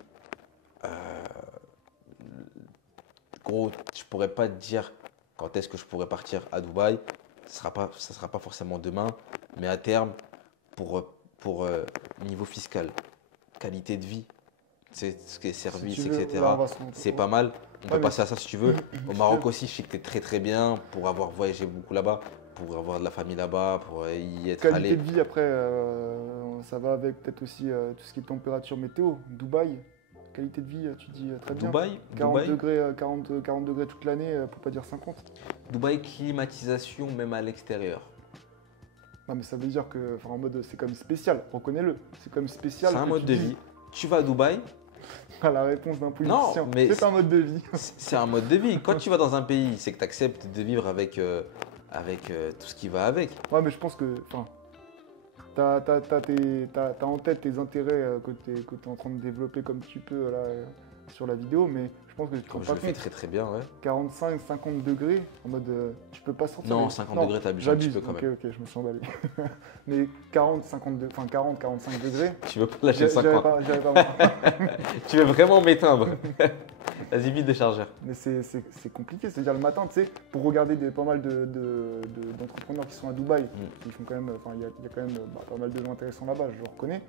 gros, je pourrais pas te dire quand est-ce que je pourrais partir à Dubaï. Ça sera pas forcément demain, mais à terme, niveau fiscal, qualité de vie, c'est ce qui est service, Si tu veux, etc. là, on va se rendre- C'est pas mal. On peut mais- passer à ça si tu veux. Au Si Maroc tu veux. aussi, je sais que tu es très très bien pour avoir voyagé beaucoup là-bas, pour avoir de la famille là-bas, pour y être Qualité allé. de vie, après, ça va avec peut-être aussi tout ce qui est température météo. Dubaï, qualité de vie, tu dis très bien. Dubaï, 40 Dubaï, degrés, 40 degrés toute l'année, pour pas dire 50. Dubaï, climatisation même à l'extérieur. Non, mais ça veut dire que, enfin, en mode, c'est comme spécial, reconnais-le. C'est comme spécial. C'est un que mode tu de dis vie. Tu vas à Dubaï, à la réponse d'un politicien. mais C'est un mode de vie. c'est un mode de vie. Quand tu vas dans un pays, c'est que tu acceptes de vivre avec tout ce qui va avec. Ouais, mais je pense que, enfin, t'as en tête tes intérêts que t'es en train de développer comme tu peux là sur la vidéo, mais je pense que tu te rends Comme je pas le fais compte. très très bien, ouais. 45, 50 degrés, en mode tu peux pas sortir. Non, mais- 50 non, degrés, t'abuses un petit j'abuse. peu quand Ok, même. ok, je me suis emballé. Mais 40, 52, enfin 40, 45 degrés, Tu veux pas lâcher le j'avais 50. pas, j'avais pas moi. Tu veux vraiment m'éteindre. Vas-y, vite de chargeur. Mais c'est compliqué, c'est-à-dire le matin, tu sais, pour regarder pas mal d'entrepreneurs qui sont à Dubaï, ils font quand même, enfin il y a quand même pas mal de gens intéressants là-bas, je le reconnais,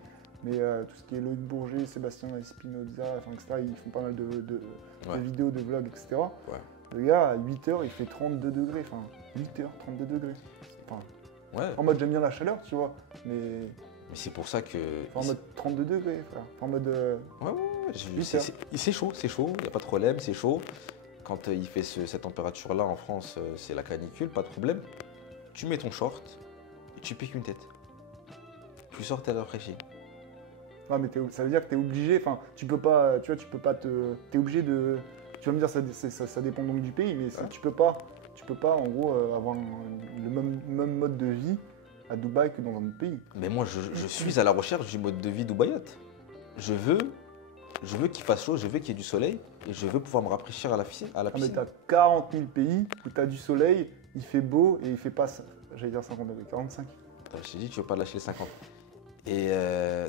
mais tout ce qui est Loïc Bourget, Sébastien Espinoza, enfin, etc., ils font pas mal de Ouais. vidéos, de vlogs, etc. Ouais. Le gars, à 8h, il fait 32 degrés, enfin 8h, 32 degrés. Enfin, Ouais. en mode j'aime bien la chaleur, tu vois, mais Mais c'est pour ça que. en mode 32 degrés, frère. Enfin, en mode. Ouais, ouais, ouais, Huit c'est- heures. c'est chaud, il n'y a pas de problème, c'est chaud. Quand il fait cette température-là en France, c'est la canicule, pas de problème. Tu mets ton short et tu piques une tête. Tu sors, t'es rafraîchi. Ah, mais ça veut dire que tu es obligé, enfin, tu peux pas, tu vois, tu peux pas te. Tu es obligé de. Tu vas me dire, ça dépend donc du pays, mais Ouais. tu peux pas, en gros, avoir le même mode de vie à Dubaï que dans un autre pays. Mais moi, je suis à la recherche du mode de vie dubaïote. Je veux qu'il fasse chaud, je veux qu'il y ait du soleil et je veux pouvoir me rafraîchir à la piscine. Ah, mais t'as 40 000 pays où t'as du soleil, il fait beau et il fait pas, j'allais dire 50 degrés, 45. Je t'ai dit, tu veux pas lâcher les 50. Et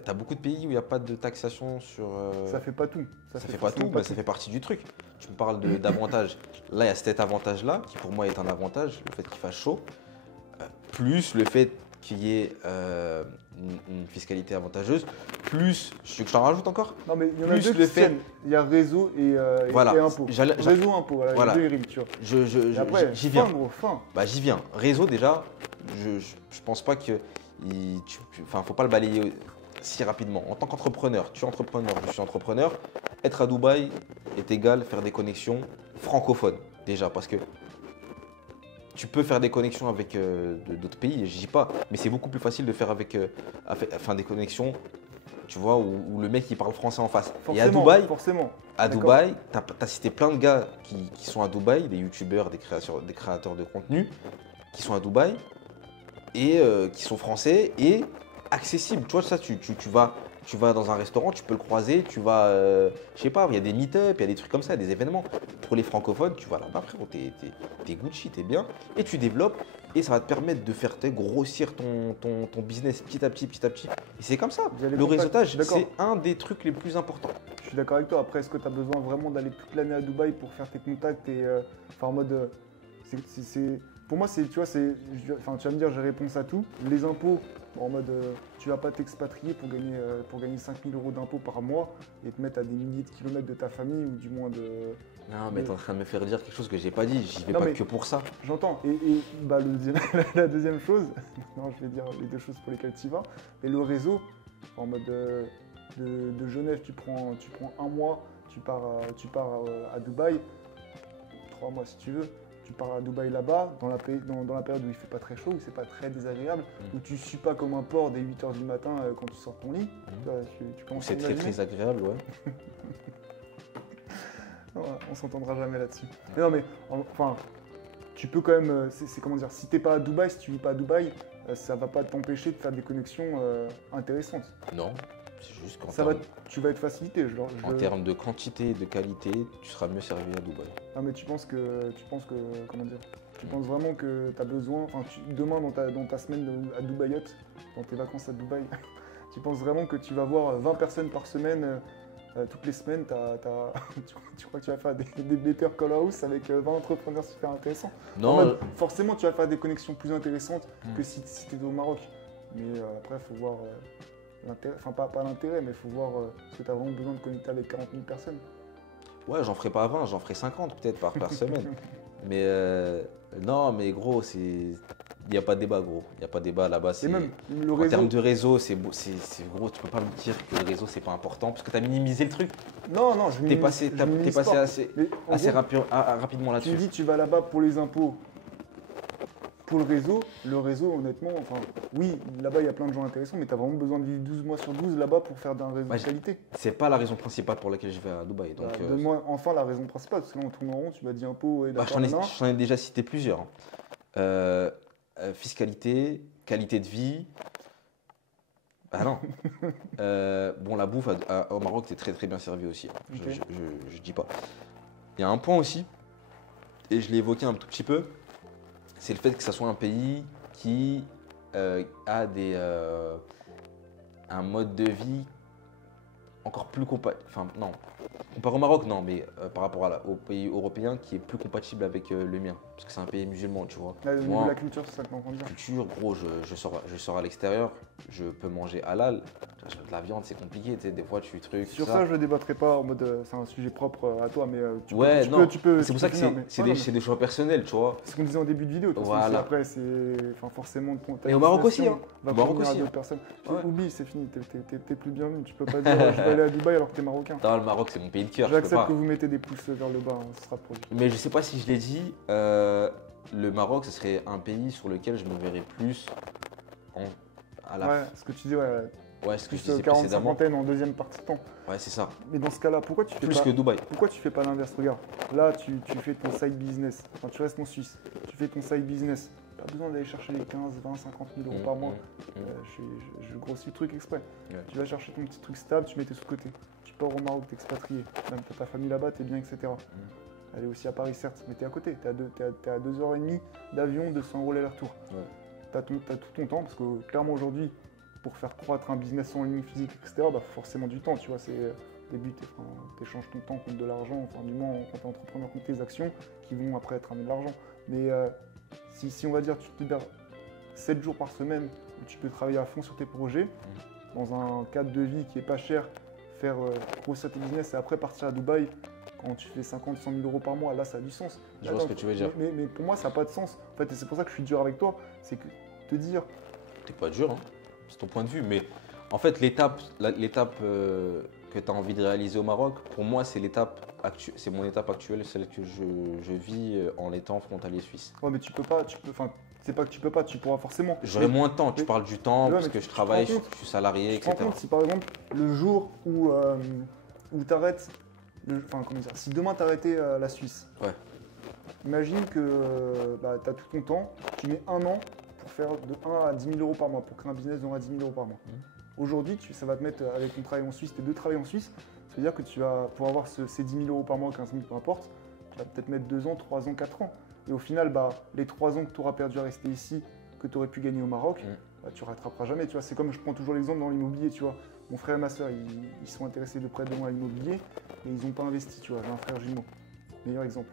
t'as beaucoup de pays où il n'y a pas de taxation sur. Ça fait pas tout. Ça fait pas forcément tout, mais ça fait partie du truc. Tu me parles d'avantages. Là, il y a cet avantage-là, qui pour moi est un avantage, le fait qu'il fasse chaud, plus le fait qu'il y ait une fiscalité avantageuse, plus, je veux que je t'en rajoute encore. Non, mais il y en a Plus deux le qui fait- tiennent. Il y a réseau et Voilà. impôt. J'allais- Réseau, impôt, voilà, Voilà. les deux ils riment, tu vois. Et après, J'y viens. fin, gros, fin. Bah, j'y viens. Réseau, déjà, je pense pas que. Enfin, faut pas le balayer si rapidement. En tant qu'entrepreneur, tu es entrepreneur, je suis entrepreneur, être à Dubaï est égal faire des connexions francophones, déjà, parce que tu peux faire des connexions avec d'autres pays, je dis pas, mais c'est beaucoup plus facile de faire avec des connexions, tu vois, où le mec il parle français en face. Et à Dubaï, Forcément. à D'accord. Dubaï, tu as cité plein de gars qui sont à Dubaï, des youtubeurs, des créateurs de contenu, qui sont à Dubaï et qui sont français et accessibles. Tu vois, ça, tu vas dans un restaurant, tu peux le croiser, tu vas, je sais pas, il y a des meet-up, il y a des trucs comme ça, des événements. Pour les francophones, tu vas là-bas, frérot, t'es Gucci, t'es bien, et tu développes, et ça va te permettre de faire grossir ton business petit à petit, petit à petit. Et c'est comme ça. Vous allez Le contacter, réseautage, d'accord. c'est un des trucs les plus importants. Je suis d'accord avec toi. Après, est-ce que tu as besoin vraiment d'aller toute l'année à Dubaï pour faire tes contacts et enfin, en mode. Pour moi, tu vois, enfin, tu vas me dire, j'ai réponse à tout. Les impôts, bon, en mode, tu vas pas t'expatrier pour gagner 5 000 € d'impôts par mois et te mettre à des milliers de kilomètres de ta famille ou du moins de. Non, mais t'es en train de me faire dire quelque chose que j'ai pas dit. J'y vais Non, pas mais- que pour ça. J'entends. Et bah, la deuxième chose, non, je vais dire les deux choses pour lesquelles tu y vas, et le réseau, en mode de Genève, tu prends un mois, tu pars à Dubaï, 3 mois si tu veux, tu pars à Dubaï là-bas, dans la période où il fait pas très chaud, où c'est pas très désagréable, où tu suis pas comme un porc dès 8h du matin quand tu sors de ton lit. Tu vois, tu commences à C'est très imaginer. très agréable, ouais. Ouais, on s'entendra jamais là-dessus. Mais non, mais enfin, tu peux quand même. C'est comment dire, si t'es pas à Dubaï, si tu vis pas à Dubaï, ça va pas t'empêcher de faire des connexions intéressantes. Non, c'est juste qu'en Ça va, termes, tu vas être facilité. en termes de quantité et de qualité, tu seras mieux servi à Dubaï. Ah, mais tu penses que, comment dire, tu penses vraiment que tu as besoin, enfin, demain dans ta semaine à Dubaïote, dans tes vacances à Dubaï, tu penses vraiment que tu vas voir 20 personnes par semaine. Toutes les semaines, tu crois que tu vas faire des Better Call House avec 20 entrepreneurs super intéressants? En Non, mode, forcément, tu vas faire des connexions plus intéressantes que si tu étais au Maroc. Mais après, il faut voir l'intérêt, enfin pas l'intérêt, mais il faut voir ce que tu as vraiment besoin de connecter avec 40 000 personnes. Ouais, j'en ferai pas 20, j'en ferai 50 peut-être par semaine. Mais non, mais gros, il n'y a pas de débat, gros. Il n'y a pas de débat là-bas. Et même le En réseau. termes de réseau, c'est gros. Tu peux pas me dire que le réseau, c'est pas important parce que tu as minimisé le truc. Non, non, je T'es minimise- passé, je t'es minimise passé pas. assez, Mais en assez gros, rapidement tu là-dessus. me dis tu vas là-bas pour les impôts. Pour le réseau, honnêtement, enfin, oui, là-bas il y a plein de gens intéressants, mais tu as vraiment besoin de vivre 12 mois sur 12 là-bas pour faire d'un réseau Ouais, de qualité. C'est pas la raison principale pour laquelle je vais à Dubaï. Donc, Donne-moi enfin la raison principale, parce que là on tourne en rond, tu m'as dit impôts, et bah, d'accord, nanana. j'en ai déjà cité plusieurs. Hein. Fiscalité, qualité de vie. Ah non. Bon, la bouffe au Maroc, t'es très très bien servi aussi. Hein. Ok. Je dis pas. Il y a un point aussi, et je l'ai évoqué un tout petit peu, c'est le fait que ça soit un pays qui a un mode de vie encore plus compatible. Enfin, non. Comparé au Maroc, non, mais par rapport au pays européen qui est plus compatible avec le mien. Parce que c'est un pays musulman, tu vois. Là, au niveau Moi, de la culture, c'est ça que tu entends dire. culture, gros, je sors à l'extérieur, je peux manger halal. De la viande, c'est compliqué, tu sais, des fois tu trucs. Sur tout ça, je ne débattrai pas en mode c'est un sujet propre à toi, mais Ouais, non, tu peux. c'est pour ça que finir, mais- c'est Ouais, non, c'est des choix personnels, tu vois. mais c'est ce qu'on disait en début de vidéo. De toute façon, Voilà. si après, c'est enfin, forcément ta Et au Maroc aussi, destination hein. va Au Maroc convenir à aussi, d'autres hein. personnes. Ouais. Oublie, c'est fini, t'es plus bienvenu. Tu peux pas dire je vais aller à Dubaï alors que t'es marocain. Non, le Maroc, c'est mon pays de cœur, je peux J'accepte pas. que vous mettez des pouces vers le bas, hein, ce sera produit. Mais je sais pas si je l'ai dit, le Maroc, ce serait un pays sur lequel je me verrais plus à la Ouais, ce que tu dis, ouais, Ouais, ce que je plus disais 40 précédemment. cinquantaine en deuxième partie de temps. Ouais, c'est ça. Mais dans ce cas-là, pourquoi tu fais Plus pas que Dubaï. Pourquoi tu fais pas l'inverse? Regarde, là tu fais ton side business, enfin, tu restes en Suisse, tu fais ton side business, pas besoin d'aller chercher les 15, 20, 50 000 euros par mois. Je grossis le truc exprès. Ouais. Tu vas chercher ton petit truc stable, tu mets tes sous-côté. Tu pars au Maroc, t'es expatrié, même t'as ta famille là-bas, t'es bien, etc. Elle est aussi à Paris, certes, mais t'es à côté, t'es à 2h30 d'avion, 200 € l'aller-retour. Ouais. T'as tout ton temps, parce que clairement aujourd'hui, pour faire croître un business en ligne physique, etc., bah, forcément du temps, tu vois, c'est début, t'échanges ton temps contre de l'argent, enfin du moins quand t'es entrepreneur contre tes actions qui vont après te ramener de l'argent. Mais si on va dire tu te libères 7 jours par semaine où tu peux travailler à fond sur tes projets, dans un cadre de vie qui est pas cher, faire grossir tes business et après partir à Dubaï, quand tu fais 50, 100 000 € par mois, là ça a du sens. Je vois ce que tu veux dire. Mais pour moi ça n'a pas de sens. En fait, et c'est pour ça que je suis dur avec toi, c'est que te dire T'es pas dur, hein. C'est ton point de vue. Mais en fait, l'étape que tu as envie de réaliser au Maroc, pour moi, c'est mon étape actuelle, celle que je vis en étant frontalier suisse. ouais mais enfin c'est pas que tu peux pas, tu pourras forcément. J'aurai Mais- moins de temps. Tu mais- parles du temps Ouais, parce mais que tu je te travaille, rends je compte- suis salarié, Tu te rends etc. compte si par exemple le jour où tu arrêtes, enfin comment dire, si demain tu arrêtais la Suisse, Ouais. imagine que tu as tout ton temps, tu mets un an pour faire de 1 à 10 000 € par mois, pour créer un business de 1 à 10 000 € par mois. Aujourd'hui, ça va te mettre avec ton travail en Suisse, tes 2 travails en Suisse, ça veut dire que tu vas, pour avoir ces 10 000 € par mois, 15 000, peu importe, tu vas peut-être mettre 2 ans, 3 ans, 4 ans. Et au final, les 3 ans que tu auras perdu à rester ici, que tu aurais pu gagner au Maroc, tu rattraperas jamais. Tu vois, c'est comme je prends toujours l'exemple dans l'immobilier, tu vois. Mon frère et ma soeur, ils sont intéressés de près de moi à l'immobilier, mais ils n'ont pas investi, tu vois. J'ai un frère jumeau. Meilleur exemple.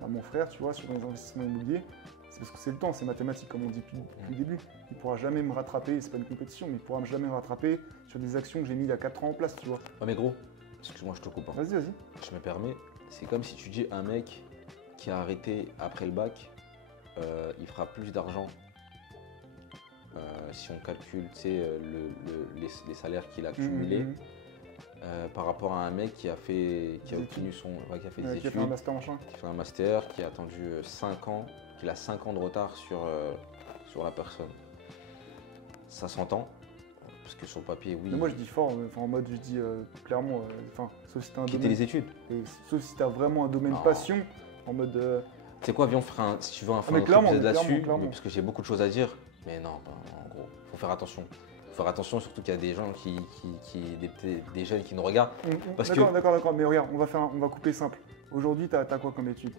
Bah, mon frère, tu vois, sur les investissements immobiliers, c'est parce que c'est le temps, c'est mathématique, comme on dit depuis le début. Il ne pourra jamais me rattraper, c'est pas une compétition, mais il ne pourra jamais me rattraper sur des actions que j'ai mis il y a 4 ans en place, tu vois. Ouais, mais gros, excuse-moi, je te coupe. Hein. Vas-y. Je me permets. C'est comme si tu dis un mec qui a arrêté après le bac, il fera plus d'argent si on calcule, tu sais, les salaires qu'il a accumulés. Par rapport à un mec qui a obtenu qui a fait des Qui a études, fait un master machin. qui a fait un master, qui a attendu 5 ans, qui a 5 ans de retard sur la personne. Ça s'entend, parce que sur le papier, oui. Mais moi je dis fort, en mode je dis clairement, sauf si t'as un quitter domaine, les études. sauf si t'as vraiment un domaine Non. passion, en mode Tu sais quoi, viens, si tu veux faire mais un clairement, épisode mais là-dessus, clairement. parce que j'ai beaucoup de choses à dire. Mais non, en gros, faut faire attention. Faut faire attention, surtout qu'il y a des gens des jeunes qui nous regardent. Parce que- D'accord, mais regarde, on va couper simple. Aujourd'hui, t'as quoi comme étude?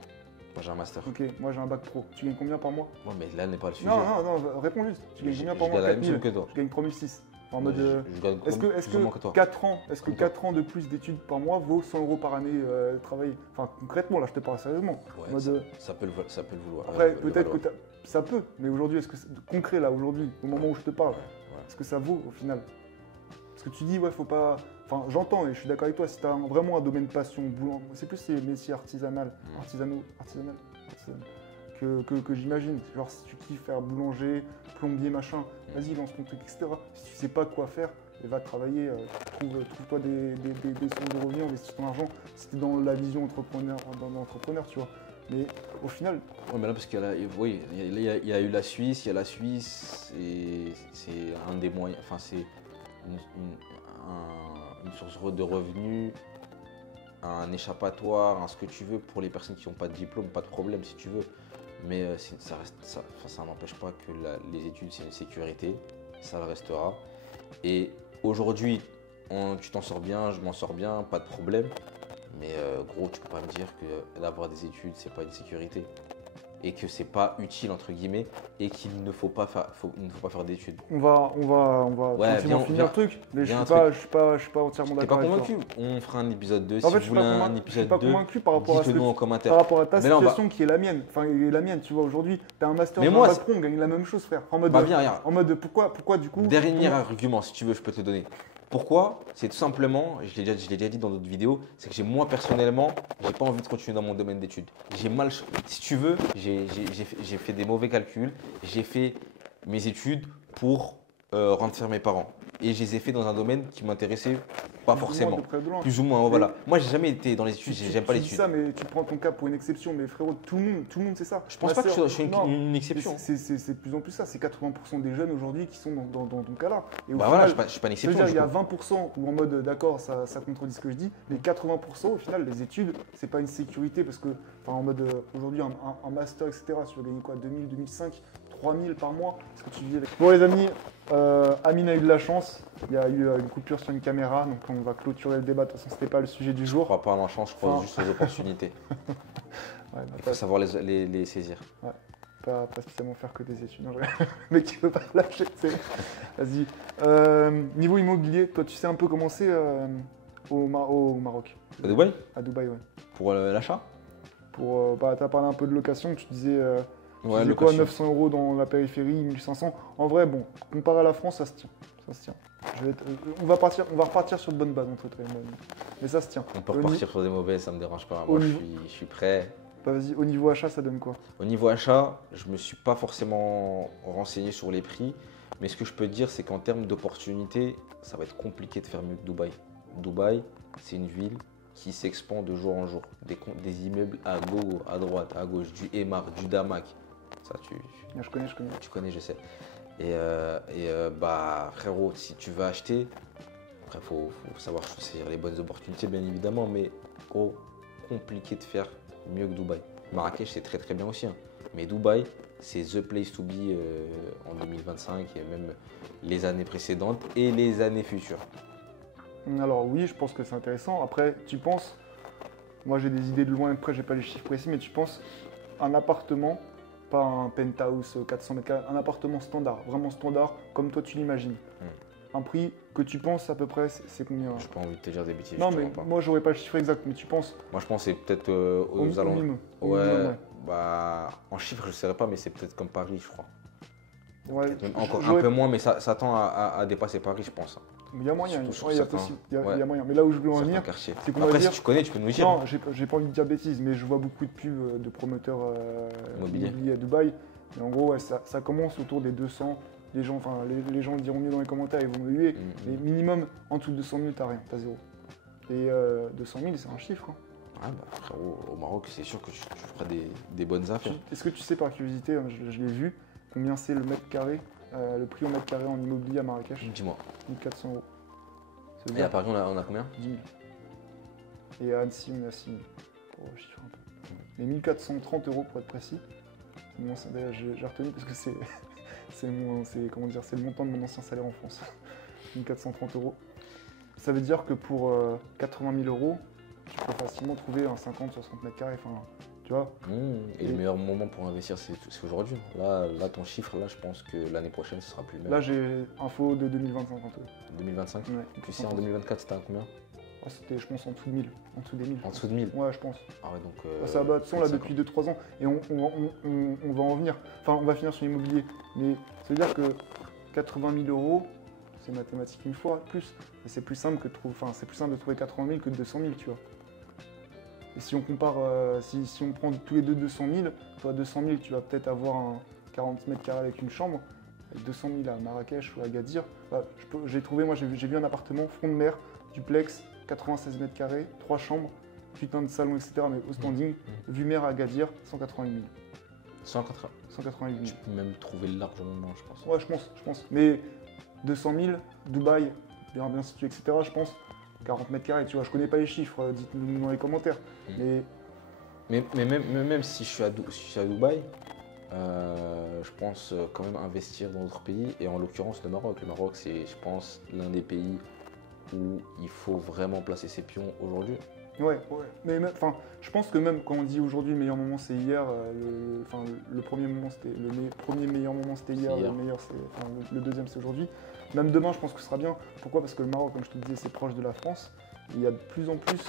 Moi, j'ai un master. Ok, moi j'ai un bac pro. Tu gagnes combien par mois? Ouais, mais là n'est pas le sujet. Non, réponds juste. Tu gagnes combien par Je mois? gagne la même 4 000. somme que toi. Je gagne 3 600. En mode. Je gagne Est-ce plus ou moins que que toi. 4 ans, est-ce que Comme toi. 4 ans de plus d'études par mois vaut 100 € par année travaillé? Enfin, concrètement, là, je te parle sérieusement. Ouais, En mode, ça peut le vouloir. après, le peut-être que valoir. ça peut, mais aujourd'hui, est-ce que c'est concret là, aujourd'hui, au moment où je te parle, ce que ça vaut au final. Parce que tu dis, ouais, faut pas. Enfin, j'entends et je suis d'accord avec toi, si tu as vraiment un domaine passion, c'est plus les métiers artisanaux que j'imagine. Genre, si tu kiffes faire boulanger, plombier, machin, vas-y, lance ton truc, etc. Si tu sais pas quoi faire, va travailler, trouve-toi des sources de revenus, investis ton argent. Si tu es dans la vision d'entrepreneur, tu vois. Mais au final. Ouais, mais là, parce qu'il y a, oui, il y a eu la Suisse, il y a la Suisse, et c'est un des moyens. Enfin, c'est une source de revenus, un échappatoire, un ce que tu veux pour les personnes qui n'ont pas de diplôme, pas de problème si tu veux. Mais ça n'empêche pas que les études, c'est une sécurité, ça le restera. Et aujourd'hui, tu t'en sors bien, je m'en sors bien, pas de problème. Mais gros, tu peux pas me dire que d'avoir des études, c'est pas une sécurité. Et que c'est pas utile, entre guillemets, et qu'il ne faut pas faire d'études. On va Ouais, finir le truc, mais je suis pas entièrement T'es pas d'accord avec toi. convaincu? On fera un épisode 2. En Si fait, vous voulez un épisode 2, je suis pas convaincu par rapport à dites-le nous en commentaire. par rapport à ta Mais là, situation qui est la mienne. Enfin, la mienne, tu vois, aujourd'hui, t'as un master, Mais j'ai moi, un bac pro, on gagne la même chose, frère. En mode, Bah viens, regarde. en mode pourquoi du coup. Dernier argument, si tu veux, je peux te donner. Pourquoi? C'est tout simplement, je l'ai déjà dit dans d'autres vidéos, c'est que moi personnellement, j'ai pas envie de continuer dans mon domaine d'études. J'ai mal, si tu veux, j'ai fait des mauvais calculs, j'ai fait mes études pour rendre fiers mes parents. Et je les ai fait dans un domaine qui m'intéressait pas forcément. Plus ou moins, voilà. Moi, j'ai jamais été dans les études, j'aime pas les études. Tu dis ça, mais tu prends ton cas pour une exception. Mais frérot, tout le monde sait ça. Je pense pas que je suis une exception. C'est de plus en plus ça. C'est 80% des jeunes aujourd'hui qui sont dans ton cas-là. Et bah voilà, je suis pas une exception. Il y a 20% où en mode d'accord, ça contredit ce que je dis. Mais 80% au final, les études, c'est pas une sécurité parce que, enfin, en mode aujourd'hui, un master, etc. Tu vas gagner quoi, 2000, 2005, 3000 par mois. Est-ce que tu vis avec. Bon, les amis. Amine a eu de la chance, il y a eu une coupure sur une caméra, donc on va clôturer le débat, de toute façon c'était pas le sujet du jour. Je crois pas à la chance, je crois juste aux opportunités. Ouais, il faut savoir les saisir. Ouais, pas spécialement faire que des études, mais qui veut pas lâcher, vas-y. Niveau immobilier, toi tu sais un peu comment c'est au Maroc. À Dubaï? À Dubaï, ouais. Pour l'achat? T'as parlé un peu de location, tu disais... Ouais, quoi, 900 € dans la périphérie, 1500. En vrai, bon, comparé à la France, ça se tient. On va repartir sur de bonnes bases entre toi et moi. Mais ça se tient. On peut repartir sur des mauvaises, ça me dérange pas. Moi, je suis prêt. Bah, vas-y, au niveau achat, ça donne quoi? Au niveau achat, je me suis pas forcément renseigné sur les prix. Mais ce que je peux te dire, c'est qu'en termes d'opportunités, ça va être compliqué de faire mieux que Dubaï. Dubaï, c'est une ville qui s'expand de jour en jour. Des immeubles à gauche, à droite, à gauche, du Emar, du Damac. Ça, je connais. Tu connais, je sais. Et bah, frérot, si tu veux acheter, après, faut savoir choisir les bonnes opportunités, bien évidemment, mais gros, compliqué de faire mieux que Dubaï. Marrakech, c'est très très bien aussi. Hein. Mais Dubaï, c'est the place to be en 2025 et même les années précédentes et les années futures. Alors oui, je pense que c'est intéressant. Après, tu penses, moi j'ai des idées de loin, après j'ai pas les chiffres précis, mais tu penses un appartement, pas un penthouse 400 mètres carrés, un appartement standard, vraiment standard, comme toi tu l'imagines. Un prix que tu penses à peu près, c'est combien? J'ai pas envie de te dire des bêtises. Non, mais moi j'aurais pas le chiffre exact, mais tu penses? Moi je pense que c'est peut-être aux alentours. Ouais, bah en chiffre je ne saurais pas, mais c'est peut-être comme Paris, je crois. Ouais, même encore un peu moins, mais ça tend à dépasser Paris, je pense. Il y a moyen, il y a moyen. Mais là où je veux en venir, c'est qu'on va dire... si tu connais, tu peux nous dire. Non, j'ai pas envie de dire bêtises, mais je vois beaucoup de pubs de promoteurs immobiliers à Dubaï. Et en gros, ouais, ça commence autour des 200. Les gens le diront mieux dans les commentaires, ils vont me huer. Mais minimum, en dessous de 200 000, t'as rien, t'as zéro. Et 200 000, c'est un chiffre. Hein. Ah bah frérot, au Maroc, c'est sûr que tu feras des bonnes affaires. Est-ce que tu sais par curiosité, hein, je l'ai vu, combien c'est le mètre carré, le prix au mètre carré en immobilier à Marrakech? Dis-moi. 1400 €. Et à Paris, on a combien? 10 000. Et à Annecy, on est à 6 000. Pour chiffrer un peu. Mais 1430 € pour être précis. J'ai retenu parce que c'est le montant de mon ancien salaire en France. 1430 €. Ça veut dire que pour 80 000 €, tu peux facilement trouver un 50-60 mètres carrés. Enfin, tu vois. Et le meilleur moment pour investir, c'est aujourd'hui. Là, ton chiffre, là, je pense que l'année prochaine, ce sera plus le même. Là, j'ai info de 2025 un peu. 2025 ouais. Tu sais, en 2024, c'était à combien? C'était, je pense, en dessous de 1000. En dessous des 1000. En dessous de 1000? Ouais, je pense. Ah ouais, donc. Ça va, de toute façon, là, depuis 2-3 ans. Et on va en venir. Enfin, on va finir sur l'immobilier. Mais ça veut dire que 80 000 euros, c'est mathématique une fois plus. Mais c'est plus simple c'est plus simple de trouver 80 000 que 200 000, tu vois. Et si on compare, si on prend tous les deux 200 000, toi 200 000, tu vas peut-être avoir un 40 mètres carrés avec une chambre. Avec 200 000 à Marrakech ou à Agadir, bah, j'ai trouvé, moi j'ai vu un appartement, front de mer, duplex, 96 mètres carrés, 3 chambres, putain de salon, etc. Mais au standing, vue mer à Agadir, 180 000. 180. 180 000. Tu peux même trouver largement moins, je pense. Ouais, je pense. Mais 200 000, Dubaï, bien situé, etc. Je pense, 40 mètres carrés, tu vois. Je connais pas les chiffres, dites-nous dans les commentaires. Mais même si je suis à Dubaï, je pense quand même investir dans d'autres pays, et en l'occurrence le Maroc. Le Maroc, c'est, je pense, l'un des pays où il faut vraiment placer ses pions aujourd'hui. Ouais. Mais je pense que même quand on dit aujourd'hui le meilleur moment c'est hier, le premier moment c'était le premier meilleur moment c'était hier, le meilleur le deuxième c'est aujourd'hui. Même demain je pense que ce sera bien. Pourquoi? Parce que le Maroc, comme je te disais, c'est proche de la France. Il y a de plus en plus,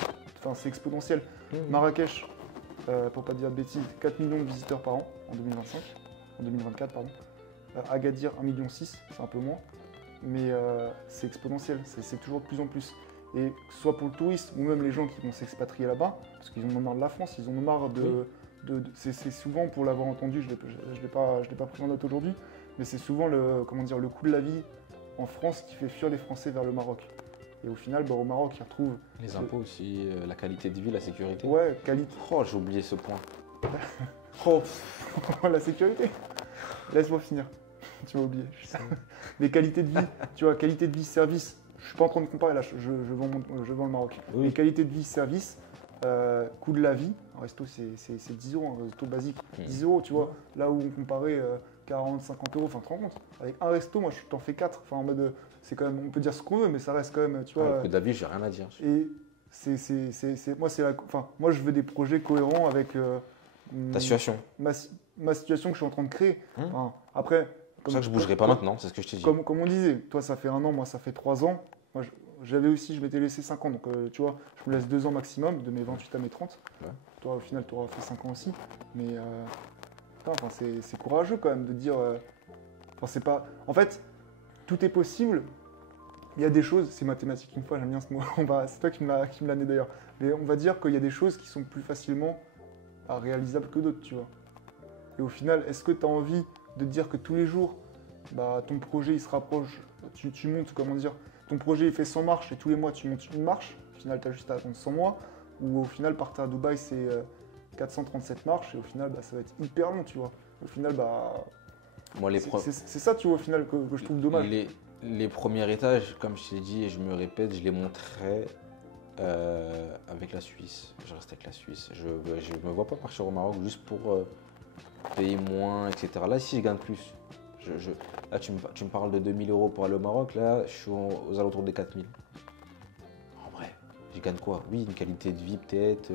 c'est exponentiel. Marrakech, pour pas dire de bêtises, 4 millions de visiteurs par an en 2024 pardon. Agadir 1,6 million, c'est un peu moins, mais c'est exponentiel, c'est toujours de plus en plus. Et que ce soit pour le tourisme ou même les gens qui vont s'expatrier là-bas, parce qu'ils en ont marre de la France, ils en ont marre c'est souvent, pour l'avoir entendu, je l'ai pas pris en note aujourd'hui, mais c'est souvent le coût de la vie en France qui fait fuir les Français vers le Maroc. Et au final, au Maroc, ils retrouvent... Les impôts aussi, la qualité de vie, la sécurité. Ouais, qualité... Oh, j'ai oublié ce point. La sécurité. Laisse-moi finir. Tu m'as oublié. Mais qualité de vie, tu vois, qualité de vie, service. Je suis pas en train de comparer là, je vends le Maroc. Oui. Mais qualité de vie, service, coût de la vie, un resto c'est 10 euros, un resto basique, 10 euros, tu vois. Là où on comparait 40, 50 euros, enfin tu te rends compte. Avec un resto, moi je t'en fais 4. Enfin en mode, c'est quand même, on peut dire ce qu'on veut, mais ça reste quand même, tu vois. Le coût de la vie, j'ai rien à dire. Et moi je veux des projets cohérents avec ta situation. Ma situation que je suis en train de créer. Enfin, après. C'est pour ça que je bougerai pas maintenant, c'est ce que je t'ai dit. Comme on disait, toi ça fait 1 an, moi ça fait 3 ans. Moi je m'étais laissé 5 ans, donc tu vois, je me laisse 2 ans maximum, de mes 28 à mes 30. Ouais. Toi au final tu auras fait 5 ans aussi. Mais c'est courageux quand même de dire. C'est pas. En fait, tout est possible. Il y a des choses, c'est mathématique une fois, j'aime bien ce mot. C'est toi qui me l'as né d'ailleurs. Mais on va dire qu'il y a des choses qui sont plus facilement réalisables que d'autres, tu vois. Et au final, est-ce que tu as envie de te dire que tous les jours, ton projet il se rapproche, tu montes, comment dire, ton projet il fait 100 marches et tous les mois tu montes une marche, au final tu as juste à attendre 100 mois, ou au final partir à Dubaï c'est 437 marches et au final ça va être hyper long, tu vois. Au final, moi, c'est ça, tu vois, au final que je trouve dommage. Les premiers étages, comme je t'ai dit et je me répète, je les monterai avec la Suisse. Je reste avec la Suisse. Je me vois pas partir au Maroc juste pour payer moins, etc. Là, si je gagne plus, là, tu me parles de 2 000 euros pour aller au Maroc. Là, je suis aux alentours des 4 000. En vrai, je gagne quoi? Oui, une qualité de vie peut-être.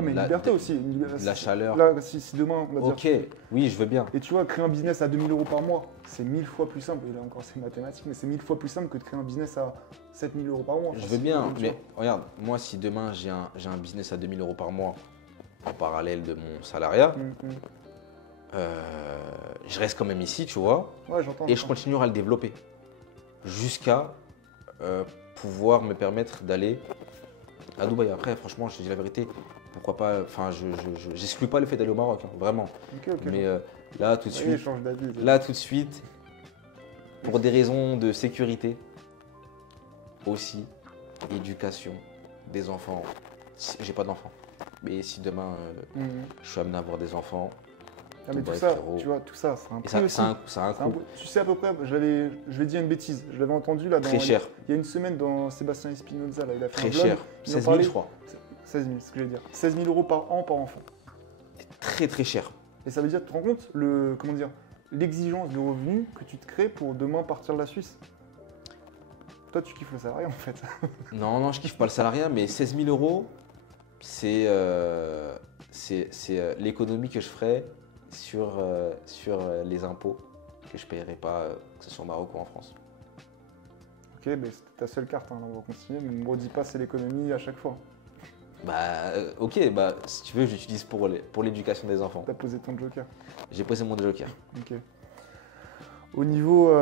Mais une liberté aussi. La chaleur. Là, si demain, on va Ok, oui, je veux bien. Et tu vois, créer un business à 2 000 euros par mois, c'est 1000 fois plus simple. Et là encore, c'est mathématique, mais c'est 1000 fois plus simple que de créer un business à 7 000 euros par mois. Je veux bien, mais regarde, moi, si demain j'ai un business à 2 000 euros par mois en parallèle de mon salariat, je reste quand même ici, tu vois. Ouais, j'entends. Et je continuerai à le développer jusqu'à pouvoir me permettre d'aller à Dubaï. Après, franchement, je te dis la vérité, pourquoi pas. Enfin, j'exclus pas le fait d'aller au Maroc, hein, vraiment. Ok. Mais là, tout de suite, pour des raisons de sécurité, aussi, éducation des enfants. J'ai pas d'enfants, mais si demain je suis amené à avoir des enfants. Ah, mais tout ça, frérot, tu vois, tout ça, c'est un prix aussi. Ça a un coût. Tu sais à peu près, je vais dire une bêtise, je l'avais entendu là. Très cher. Il y a une semaine dans Sébastien Espinoza, là, il a fait très un vlog. Cher, 16 000 je crois. 16 000, c'est ce que je vais dire. 16 000 euros par an par enfant. Très très cher. Et ça veut dire, tu te rends compte, l'exigence de revenus que tu te crées pour demain partir de la Suisse. Toi, tu kiffes le salariat en fait. Non, je kiffe pas le salariat, mais 16 000 euros, c'est l'économie que je ferais sur les impôts que je ne paierai pas, que ce soit au Maroc ou en France. Ok, mais c'était ta seule carte, hein, on va continuer, mais ne me redis pas c'est l'économie à chaque fois. Ok, si tu veux, j'utilise pour l'éducation des enfants. T'as posé ton joker. J'ai posé mon joker. Ok. Au niveau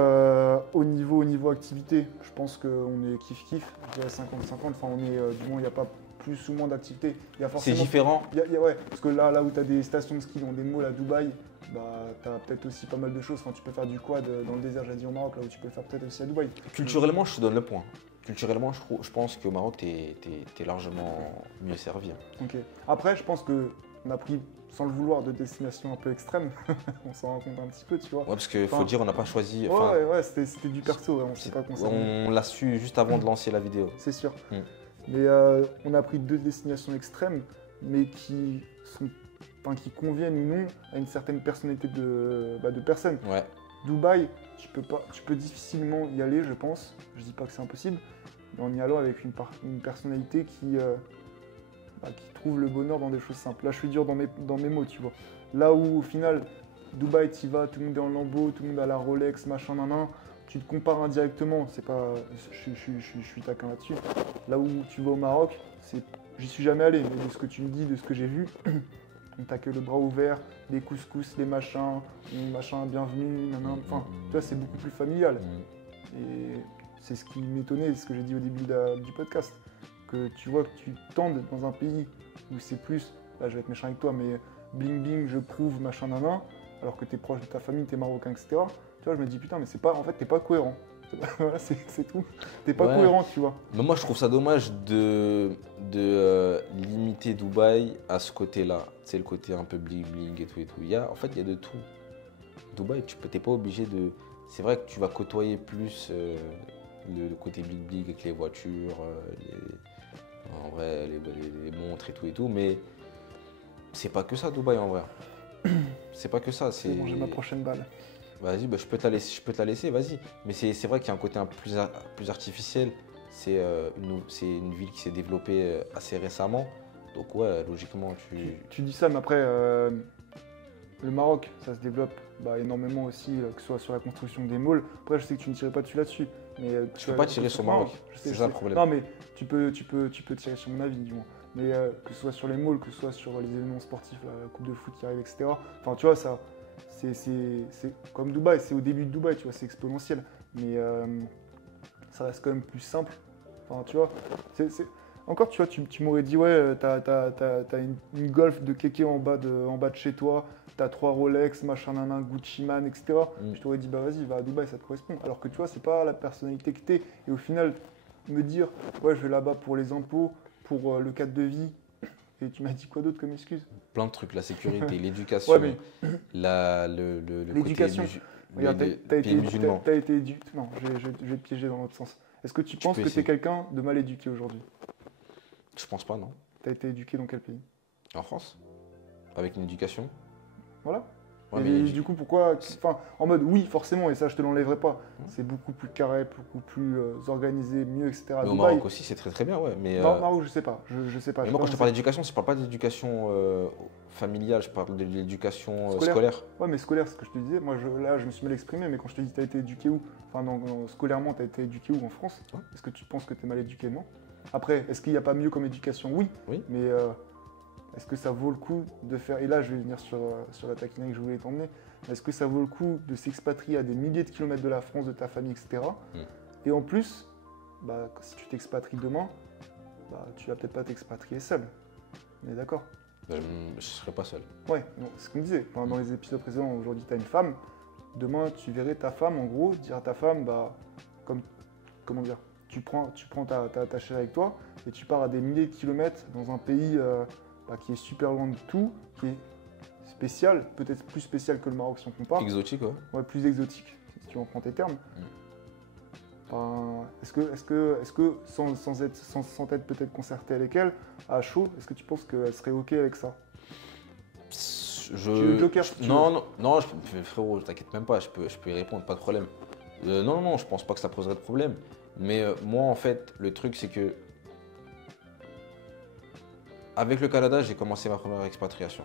activité, je pense qu'on est kiff-kiff, je dirais 50-50, enfin on est, du moins il n'y a pas plus ou moins d'activité. Il y a C'est forcément, différent. ouais, parce que là où tu as des stations de ski dans des malls à Dubaï, bah, tu as peut-être aussi pas mal de choses, enfin tu peux faire du quad dans le désert, j'ai dit au Maroc, là où tu peux le faire peut-être aussi à Dubaï. Culturellement, je te donne le point. Culturellement, je pense qu'au Maroc, t'es largement mieux servi. Ok. Après, je pense qu'on a pris, sans le vouloir, de destinations un peu extrêmes, on s'en rend compte un petit peu, tu vois. Ouais, parce qu'il faut Enfin, dire, on n'a pas choisi. Ouais, c'était du perso, on s'est pas concerné. On l'a su juste avant de lancer la vidéo. C'est sûr. Mm. Mais on a pris 2 destinations extrêmes, mais qui conviennent ou non à une certaine personnalité de personne. Ouais. Dubaï, tu peux difficilement y aller, je pense. Je dis pas que c'est impossible, mais en y allant avec une personnalité qui trouve le bonheur dans des choses simples. Là, je suis dur dans mes mots, tu vois. Là où, au final, Dubaï, tu y vas, tout le monde est en Lambo, tout le monde a la Rolex, machin, nanan. Tu te compares indirectement, c'est pas, je suis taquin là-dessus. Là où tu vas au Maroc, j'y suis jamais allé, mais de ce que tu me dis, de ce que j'ai vu, on t'a que le bras ouvert, des couscous, des machins, bienvenue, nanan. Enfin, tu vois, c'est beaucoup plus familial. Et c'est ce qui m'étonnait, ce que j'ai dit au début du podcast, que tu vois que tu tendes dans un pays où c'est plus, là je vais être méchant avec toi, mais bling bling, je prouve, machin, nanan, alors que t'es proche de ta famille, t'es marocain, etc. Tu vois, je me dis putain, mais en fait, t'es pas cohérent. Voilà, c'est tout. T'es pas cohérent, tu vois. Mais moi, je trouve ça dommage de limiter Dubaï à ce côté-là. C'est le côté un peu bling bling et tout et tout. En fait, il y a de tout. Dubaï, t'es pas obligé de. C'est vrai que tu vas côtoyer plus le côté bling bling avec les voitures, en vrai, les montres et tout, mais c'est pas que ça, Dubaï, en vrai. C'est pas que ça. C'est bon, j'ai ma prochaine balle. Vas-y, je peux te la laisser, vas-y. Mais c'est vrai qu'il y a un côté un peu plus artificiel. C'est une ville qui s'est développée assez récemment. Donc ouais, logiquement, Tu dis ça, mais après, le Maroc, ça se développe énormément aussi, que ce soit sur la construction des malls. Après, je sais que tu ne tirais pas dessus là-dessus. Je peux pas tirer sur le Maroc, c'est ça le problème. Non, mais tu peux tirer sur mon avis, du moins. Mais que ce soit sur les malls, que ce soit sur les événements sportifs, la Coupe de foot qui arrive, etc. Enfin, tu vois, ça... C'est comme Dubaï, c'est au début de Dubaï, tu vois, c'est exponentiel. Mais ça reste quand même plus simple. Enfin, tu vois, encore, tu vois, tu m'aurais dit, ouais, t'as une Golf de kéké en bas de chez toi, t'as 3 Rolex, machin, nanan, Gucci Man, etc. Je t'aurais dit, bah vas-y, va à Dubaï, ça te correspond. Alors que tu vois, c'est pas la personnalité que t'es. Et au final, me dire, ouais, je vais là-bas pour les impôts, pour le cadre de vie. Et tu m'as dit quoi d'autre comme excuse? Plein de trucs, la sécurité, l'éducation, ouais, mais... l'éducation. Regarde, t'as été éduqué. Non, je vais te piéger dans l'autre sens. Est-ce que tu penses que t'es quelqu'un de mal éduqué aujourd'hui? Je pense pas, non. T'as été éduqué dans quel pays? En France. Avec une éducation. Voilà. Ouais, et du coup, pourquoi... Enfin, en mode, oui, forcément, et ça, je te l'enlèverai pas. C'est beaucoup plus carré, beaucoup plus organisé, mieux, etc. Mais au Maroc aussi, c'est très très bien, ouais. Mais, non, Maroc, je sais pas. Je sais pas. Mais moi, quand je te parle d'éducation, je parle pas d'éducation familiale, je parle de l'éducation scolaire. Ouais, mais scolaire, c'est ce que je te disais. Moi, là, je me suis mal exprimé, mais quand je te dis t'as été éduqué où? Enfin, scolairement, t'as été éduqué où en France? Ouais. Est-ce que tu penses que t'es mal éduqué? Non. Après, est-ce qu'il n'y a pas mieux comme éducation? Oui. Mais est-ce que ça vaut le coup de faire... Et là, je vais venir sur la taquinerie que je voulais t'emmener. Est-ce que ça vaut le coup de s'expatrier à des milliers de kilomètres de la France, de ta famille, etc. Et en plus, si tu t'expatries demain, tu vas peut-être pas t'expatrier seul. On est d'accord? Je ne serai pas seul. Ouais, c'est ce qu'on disait. Enfin, dans les épisodes précédents, aujourd'hui, tu as une femme. Demain, tu verrais ta femme, en gros, dire à ta femme, comment dire, tu prends ta chérie avec toi et tu pars à des milliers de kilomètres dans un pays qui est super loin de tout, qui est spécial, peut-être plus spécial que le Maroc si on compare. Exotique, ouais. Ouais, plus exotique, si tu en prends tes termes. Est-ce que sans être peut-être concerté avec elle, à chaud, est-ce que tu penses qu'elle serait OK avec ça? Tu veux le joker, si tu veux. Non, frérot, t'inquiète même pas, je peux y répondre, pas de problème. Non, je pense pas que ça poserait de problème. Mais moi, en fait, le truc, c'est que avec le Canada, j'ai commencé ma première expatriation.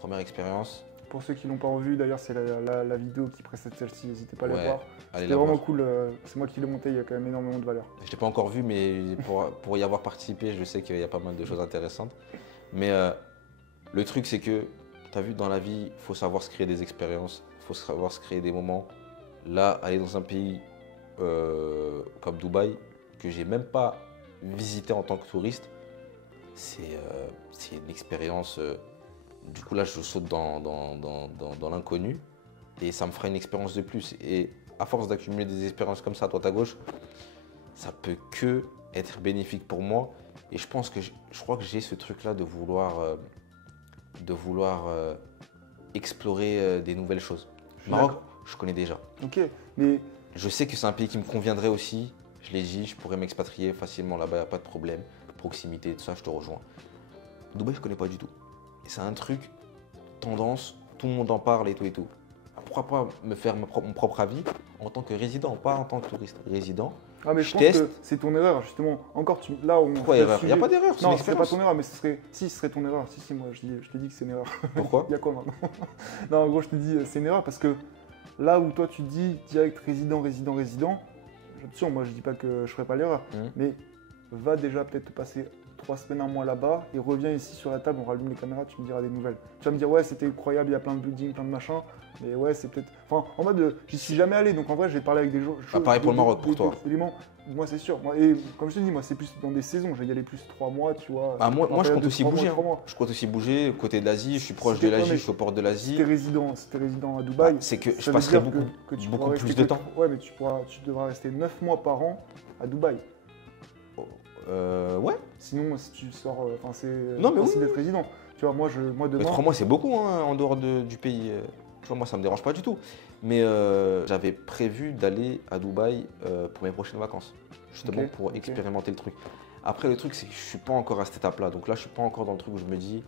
Première expérience. Pour ceux qui l'ont pas revu, d'ailleurs, c'est la vidéo qui précède celle-ci, n'hésitez pas à la voir. C'était vraiment cool, c'est moi qui l'ai monté, il y a quand même énormément de valeur. Je l'ai pas encore vu, mais pour y avoir participé, je sais qu'il y a pas mal de choses intéressantes. Mais le truc, c'est que, tu as vu, dans la vie, il faut savoir se créer des expériences, il faut savoir se créer des moments Là, aller dans un pays comme Dubaï, que j'ai même pas visité en tant que touriste, c'est une expérience. Du coup, là, je saute dans l'inconnu et ça me fera une expérience de plus. Et à force d'accumuler des expériences comme ça à droite à gauche, ça peut que être bénéfique pour moi. Et je pense que je crois que j'ai ce truc-là de vouloir explorer des nouvelles choses. Je suis Maroc, d'accord. je connais déjà. Ok, mais Je sais que c'est un pays qui me conviendrait aussi. Je l'ai dit, je pourrais m'expatrier facilement là-bas, il n'y a pas de problème. Proximité, tout ça, je te rejoins. Dubaï, je connais pas du tout. Et c'est un truc, tendance, tout le monde en parle et tout et tout. Pourquoi pas me faire mon propre avis en tant que résident, pas en tant que touriste. Résident. ah, mais Je je pense teste. que c'est ton erreur, justement. Encore, là, on Pourquoi fait le erreur? Il n'y a sujet- pas d'erreur, c'est une Non, ce serait pas expérience. ton erreur, mais ce serait ton erreur. Si, moi, je te dis que c'est une erreur. Pourquoi? Il y a quoi maintenant? Non, en gros, je te dis, c'est une erreur parce que là où toi, tu dis direct résident, attention, moi, je dis pas que je ferai pas l'erreur, mais va déjà peut-être passer 3 semaines, un mois là-bas et reviens ici sur la table, on rallume les caméras, tu me diras des nouvelles. Tu vas me dire, ouais, c'était incroyable, il y a plein de buildings, plein de machins, mais ouais, c'est peut-être. Enfin, en mode, j'y suis jamais allé, donc en vrai, j'ai parlé avec des gens. pareil pour le Maroc, pour toi. Éléments. Moi, c'est sûr. Et comme je te dis, moi, c'est plus dans des saisons. Je vais y aller plus 3 mois, tu vois. Bah, moi, En je période compte de aussi 3 mois, bouger. 3 mois. Je compte aussi bouger côté de l'Asie. Je suis proche de C'était- l'Asie, ouais, je suis au port de Si l'Asie. t'es résident, à Dubaï, C'est que ça je veut passerai dire beaucoup, que tu beaucoup pourras plus rester de temps. Ouais, mais tu devras rester 9 mois par an à Dubaï. Ouais. Sinon, si tu sors, enfin, c'est Non, mais possible oui, d'être résident. Tu vois, moi Mais demain. 3 mois, c'est beaucoup hein, en dehors du pays. Tu vois, moi, ça me dérange pas du tout. Mais j'avais prévu d'aller à Dubaï pour mes prochaines vacances. Justement Ok, pour ok. expérimenter le truc. Après, le truc, c'est que je suis pas encore à cette étape-là. Donc là, je suis pas encore dans le truc où je me dis,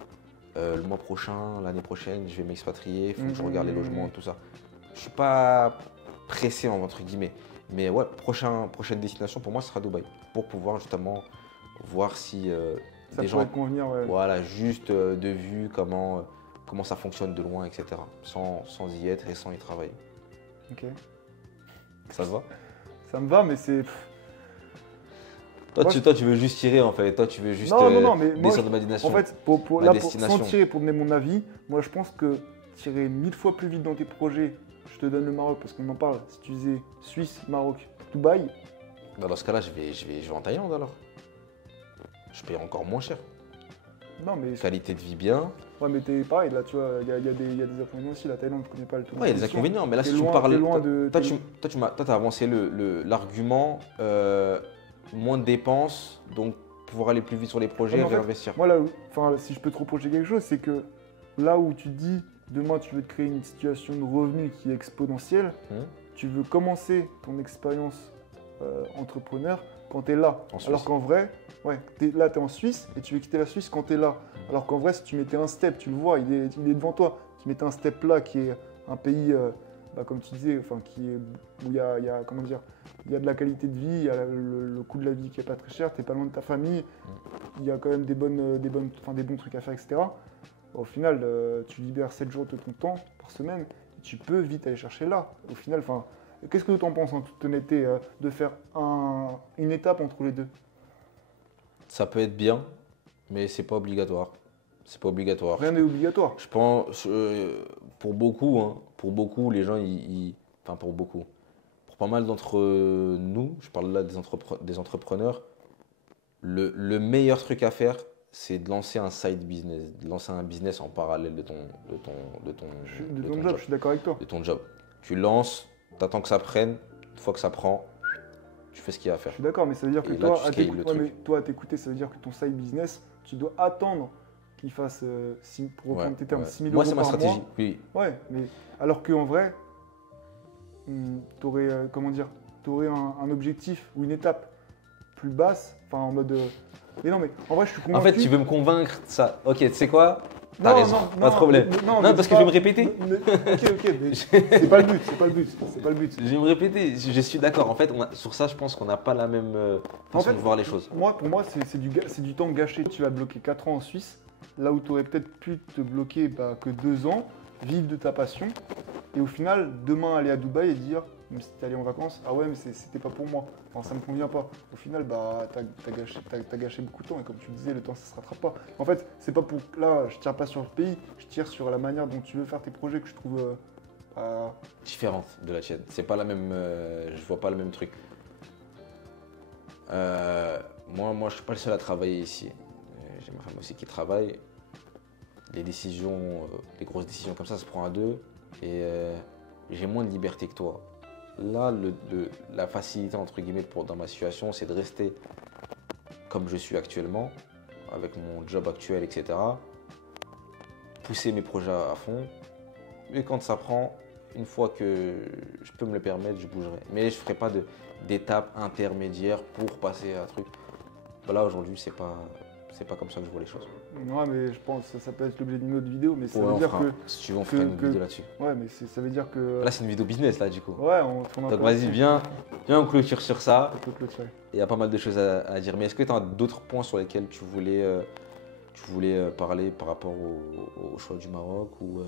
le mois prochain, l'année prochaine, je vais m'expatrier, il faut que je regarde les logements, tout ça. Je suis pas pressé, entre guillemets. Mais ouais, prochaine destination pour moi, ce sera Dubaï. Pour pouvoir justement voir si Ça des pourrait gens, te convenir, ouais. voilà, juste de vue, comment ça fonctionne de loin, etc. Sans y être et sans y travailler. Ok. Ça te va? Ça me va, mais c'est. Toi, Moi, toi, tu veux juste tirer en fait. Toi, tu veux juste Non, mais moi, descendre de ma destination. En fait, Ma destination. sans tirer, pour donner mon avis, moi je pense que tirer 1000 fois plus vite dans tes projets, je te donne le Maroc parce qu'on en parle. Si tu disais Suisse, Maroc, Dubaï, Bah, dans ce cas-là, je vais en Thaïlande alors. Je paye encore moins cher. non mais. Qualité de vie bien. Ouais, mais t'es pareil, là tu vois, il y a des inconvénients aussi. La Thaïlande, je connais pas le tout. Ouais, il y a des inconvénients, mais là, T'es si tu me loin- parles. t'es loin de- Toi, t'es- tu as avancé l'argument moins de dépenses, donc pouvoir aller plus vite sur les projets Ouais, et mais en fait, réinvestir. Moi, là où, enfin, si je peux te reprocher quelque chose, c'est que là où tu te dis demain tu veux te créer une situation de revenu qui est exponentielle, tu veux commencer ton expérience entrepreneur quand tu es là. En Suisse. Alors qu'en vrai, ouais, là tu es en Suisse et tu veux quitter la Suisse quand tu es là. Alors qu'en vrai, si tu mettais un step, tu le vois, il est devant toi, tu mettais un step là qui est un pays, comme tu disais, enfin, où il y a, comment dire, il y a de la qualité de vie, il y a le coût de la vie qui est pas très cher, tu n'es pas loin de ta famille, il y a quand même des bons trucs à faire, etc. Au final, tu libères 7 jours de ton temps par semaine, et tu peux vite aller chercher là. Au final, enfin, qu'est-ce que tu en penses en toute honnêteté de faire une étape entre les deux? Ça peut être bien, mais c'est pas obligatoire. C'est pas obligatoire. Rien n'est obligatoire. Je pense, pour beaucoup, les gens, enfin pour beaucoup, pour pas mal d'entre nous, je parle là des entrepreneurs, le meilleur truc à faire, c'est de lancer un side business, de lancer un business en parallèle de ton job, je suis d'accord avec toi. de ton job. Tu lances, tu attends que ça prenne, une fois que ça prend, tu fais ce qu'il y a à faire. Je suis d'accord, mais ça veut dire que Et là, toi, tu scales le truc. mais toi, à t'écouter, ça veut dire que ton side business, tu dois attendre qu'il fasse, pour reprendre tes termes, Ouais. 6 000 Moi, euros c'est ma par stratégie. mois. Oui. Ouais, mais alors qu'en vrai, tu aurais, un objectif ou une étape plus basse, enfin en mode. Mais non, mais en vrai, je suis En convaincu. fait, tu veux me convaincre de ça. Ok, tu sais quoi? T'as Non, raison, non, pas de problème. Non, Non, mais parce c'est que je vais pas- me répéter. Ok, mais c'est pas le but, c'est pas le but. Je vais me répéter, je suis d'accord. En fait, sur ça, je pense qu'on n'a pas la même façon de voir les choses. Pour moi, c'est du temps gâché. Tu vas bloquer 4 ans en Suisse, là où tu aurais peut-être pu te bloquer que 2 ans, vivre de ta passion, et au final, demain aller à Dubaï et dire, même si t'es allé en vacances, ah ouais, mais c'était pas pour moi, enfin, ça me convient pas. Au final, t'as gâché beaucoup de temps, et comme tu le disais, le temps ça se rattrape pas. En fait, c'est pas pour. Là, je tire pas sur le pays, je tire sur la manière dont tu veux faire tes projets que je trouve pas... Différente de la tienne. C'est pas la même. Je vois pas le même truc. Moi, je suis pas le seul à travailler ici. J'ai ma femme aussi qui travaille. Les décisions, les grosses décisions comme ça se prend à deux. Et j'ai moins de liberté que toi. Là, la facilité, entre guillemets, dans ma situation, c'est de rester comme je suis actuellement, avec mon job actuel, etc. Pousser mes projets à fond. Et quand ça prend, une fois que je peux me le permettre, je bougerai. Mais je ne ferai pas d'étape intermédiaire pour passer à un truc. Là, aujourd'hui, c'est pas comme ça que je vois les choses. Ouais, mais je pense que ça peut être l'objet d'une autre vidéo, mais ça Ouais, veut dire que... si tu veux, on fera une vidéo là-dessus. Ouais, mais ça veut dire que... Là, c'est une vidéo business, là, du coup. Ouais, on tourne un peu Donc, vas-y, là-dessus. viens, on clôture sur ça. On peut clôturer. Il y a pas mal de choses à dire. Mais est-ce que tu as d'autres points sur lesquels tu voulais parler par rapport au choix du Maroc ou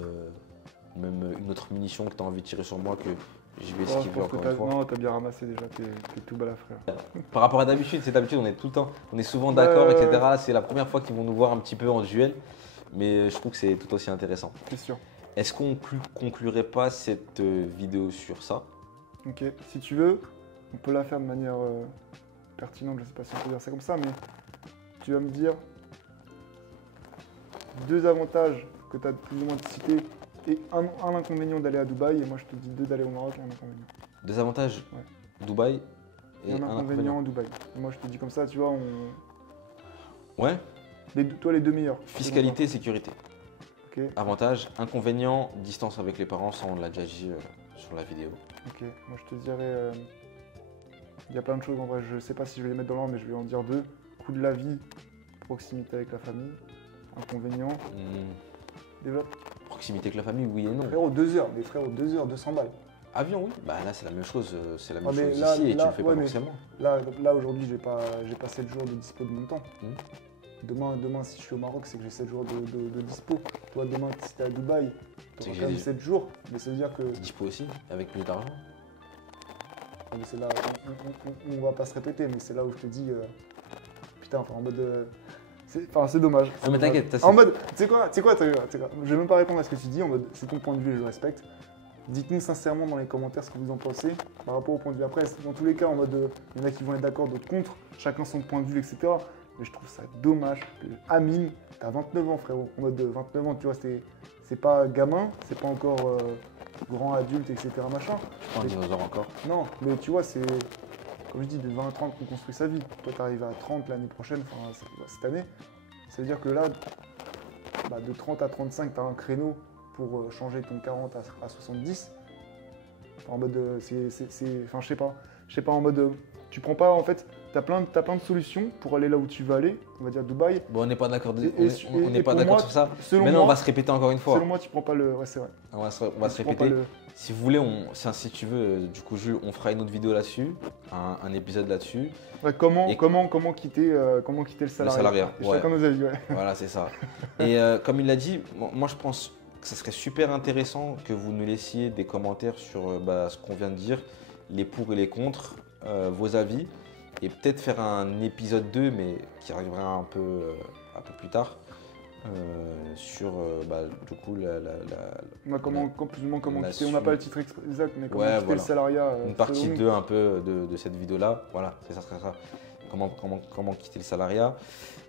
même une autre munition que tu as envie de tirer sur moi que je vais Je esquiver pense que encore une fois? non, t'as bien ramassé déjà, t'es tout balafré. Par rapport à d'habitude, c'est d'habitude, on est tout le temps, on est souvent d'accord, Ouais. etc. C'est la première fois qu'ils vont nous voir un petit peu en duel, mais je trouve que c'est tout aussi intéressant. C'est sûr. Est-ce qu'on conclurait pas cette vidéo sur ça? Ok, si tu veux, on peut la faire de manière pertinente, je sais pas si on peut dire ça comme ça, mais tu vas me dire 2 avantages que tu as plus ou moins cités et un inconvénient d'aller à Dubaï, et moi je te dis 2 d'aller au Maroc et un inconvénient. Deux avantages, Ouais. Dubaï Et et un un inconvénient inconvénient. à Dubaï. Et moi je te dis comme ça, tu vois, Ouais, toi les 2 meilleurs. fiscalité, sécurité. Ok, Avantage, inconvénient, distance avec les parents, ça on l'a déjà dit sur la vidéo. ok. Moi je te dirais, il y a plein de choses en vrai, je sais pas si je vais les mettre dans l'ordre, mais je vais en dire 2. Coût de la vie, proximité avec la famille, inconvénient. Déjà, Proximité avec la famille, oui et non. frérot, 2 heures, mais frérot, 2 heures, 200 balles. Avion, oui. Bah là, c'est la même chose, Ah, mais là- ici et tu là, le fais ouais, pas mais- forcément. Là aujourd'hui, j'ai pas 7 jours de dispo de mon temps. Mhm. Demain, si je suis au Maroc, c'est que j'ai 7 jours de dispo. Toi, demain, si t'es à Dubaï, C'est t'auras que quand même j'ai 7 jours. Mais ça veut dire que T'es dispo aussi, avec plus d'argent. mais c'est là, on va pas se répéter, mais c'est là où je te dis, putain, enfin, en mode, c'est dommage. Non, mais t'inquiète, ça, c'est- En mode, tu sais quoi, je vais même pas répondre à ce que tu dis. En mode, c'est ton point de vue, et je le respecte. Dites-nous sincèrement dans les commentaires ce que vous en pensez par rapport au point de vue. Après, dans tous les cas, en mode, il y en a qui vont être d'accord, d'autres contre, chacun son point de vue, etc. Mais je trouve ça dommage que Amine, t'as 29 ans, frérot. En mode 29 ans, tu vois, c'est pas gamin, c'est pas encore grand adulte, etc. Machin. Pas un dinosaure encore. Non, mais tu vois, c'est comme je dis, de 20 à 30 qu'on construit sa vie. Toi, t'arrives à 30 l'année prochaine, enfin cette année. Ça veut dire que là, bah, de 30 à 35, t'as un créneau pour changer ton 40 à 70. En mode, enfin, je sais pas, en mode, tu prends pas, en fait, t'as plein de solutions pour aller là où tu veux aller, on va dire Dubaï. Bon, on n'est pas d'accord Et- on n'est et pas pour d'accord moi, sur ça. Selon Maintenant, moi, on va se répéter encore une fois. selon moi, tu prends pas le, ouais, c'est vrai. On va se Tu prends pas répéter. le- Si vous voulez, si tu veux, du coup, Jules, on fera une autre vidéo là-dessus, un épisode là-dessus. Ouais, Et- comment quitter le salariat. salariat, Et ouais. chacun nos avis, ouais. Voilà, c'est ça. Et comme il l'a dit, moi, je pense que ce serait super intéressant que vous nous laissiez des commentaires sur ce qu'on vient de dire, les pour et les contre, vos avis, et peut-être faire un épisode 2, mais qui arrivera un peu plus tard, sur du coup Moi, plus ou moins comment la quitter. On n'a suite. pas le titre exact, mais comment Ouais, quitter voilà. le salariat. une partie selon nous. 2 un peu de cette vidéo-là. Voilà, c'est ça, serait ça. Comment quitter le salariat.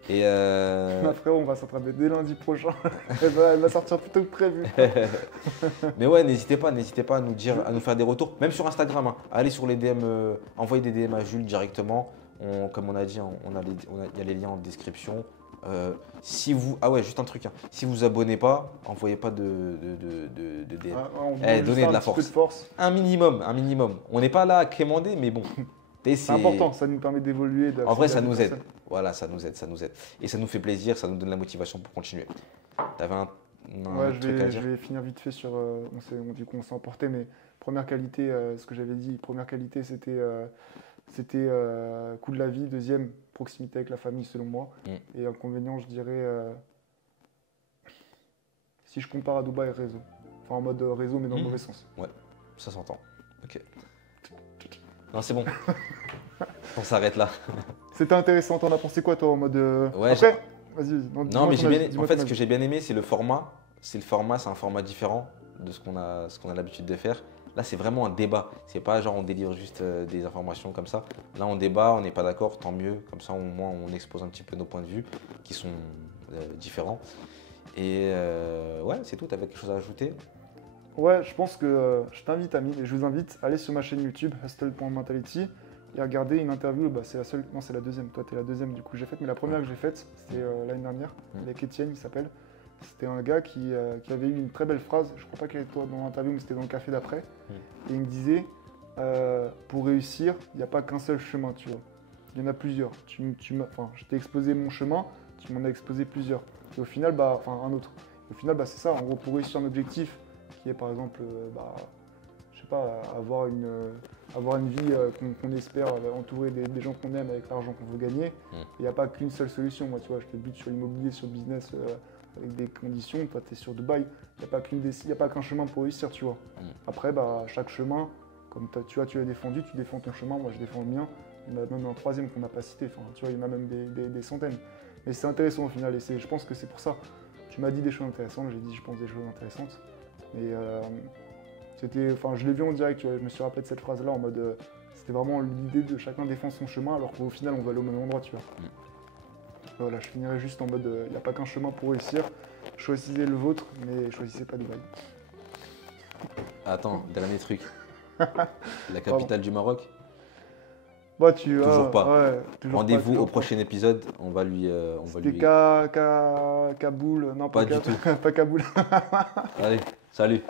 Et Ma frère, on va s'attraper dès lundi prochain. Elle va sortir plus tôt que prévu. mais ouais, n'hésitez pas à nous dire, à nous faire des retours, même sur Instagram. Hein. Allez sur les DM, envoyez des DM à Jules directement. Comme on a dit, il y a les liens en description. Si vous, ah ouais, juste un truc. Hein. Si vous abonnez pas, envoyez pas de DM. Ah, on Eh, va juste donnez faire de la un petit peu force. de force. Un minimum. On n'est pas là à quémander, mais bon. C'est important, ça nous permet d'évoluer. En vrai, ça d'accéder à nous des aide. personnes. Voilà, ça nous aide. Et ça nous fait plaisir, ça nous donne la motivation pour continuer. T'avais un Ouais, truc à dire? je vais finir vite fait sur. Du coup, on s'est emporté, mais première qualité, ce que j'avais dit, première qualité, c'était coût de la vie. Deuxième, proximité avec la famille, selon moi. Et inconvénient, je dirais, si je compare à Dubaï, réseau. Enfin, en mode réseau, mais dans le mauvais sens. Ça s'entend. Ok. Non, c'est bon. On s'arrête là. C'était intéressant, t'en as pensé quoi, toi, en mode. Ouais, Après, vas-y. Non, mais en fait, ce que j'ai bien aimé, c'est le format. C'est un format différent. de ce qu'on a l'habitude de faire. Là, c'est vraiment un débat. C'est pas genre on délivre juste des informations comme ça. Là, on débat, on n'est pas d'accord, tant mieux. Comme ça, au moins, on expose un petit peu nos points de vue qui sont différents. Et ouais, c'est tout. Tu avais quelque chose à ajouter? Ouais, je pense que je t'invite, Amine, et je vous invite à aller sur ma chaîne YouTube, hustle.mentality, et à regarder une interview. Bah, c'est la seule, non, c'est la deuxième. Toi, t'es la deuxième du coup que j'ai faite, mais la première que j'ai faite, c'était l'année dernière, avec Étienne, il s'appelle. C'était un gars qui avait eu une très belle phrase. Je crois pas qu'elle était toi dans l'interview, mais c'était dans le café d'après. Et il me disait, pour réussir, il n'y a pas qu'un seul chemin, tu vois. Il y en a plusieurs. Enfin, je t'ai exposé mon chemin, tu m'en as exposé plusieurs. Et au final, un autre. Au final, c'est ça. En gros, pour réussir un objectif, qui est par exemple, je sais pas, avoir une vie qu'on espère, entourer des gens qu'on aime avec l'argent qu'on veut gagner, il n'y a pas qu'une seule solution. Moi, tu vois, je te bute sur l'immobilier, sur le business, avec des conditions. Toi, tu es sur Dubaï. Il n'y a pas qu'un chemin pour réussir, tu vois. Après, chaque chemin, comme tu l'as défendu, tu défends ton chemin, moi je défends le mien. Il y en a même un troisième qu'on n'a pas cité. Enfin, tu vois, il y en a même des centaines. Mais c'est intéressant au final, et je pense que c'est pour ça. Tu m'as dit des choses intéressantes, j'ai dit, je pense, des choses intéressantes. Et je l'ai vu en direct, tu vois, je me suis rappelé de cette phrase-là en mode, c'était vraiment l'idée de chacun défend son chemin, alors qu'au final, on va aller au même endroit, tu vois. Voilà, je finirai juste en mode, il n'y a pas qu'un chemin pour réussir. Choisissez le vôtre, mais choisissez pas Dubaï. Attends, dernier truc. La capitale du Maroc? Toujours pas. Ouais, Rendez-vous au prochain épisode, on va lui... C'était Kaboul, non Pas du tout. pas Kaboul. Allez, salut.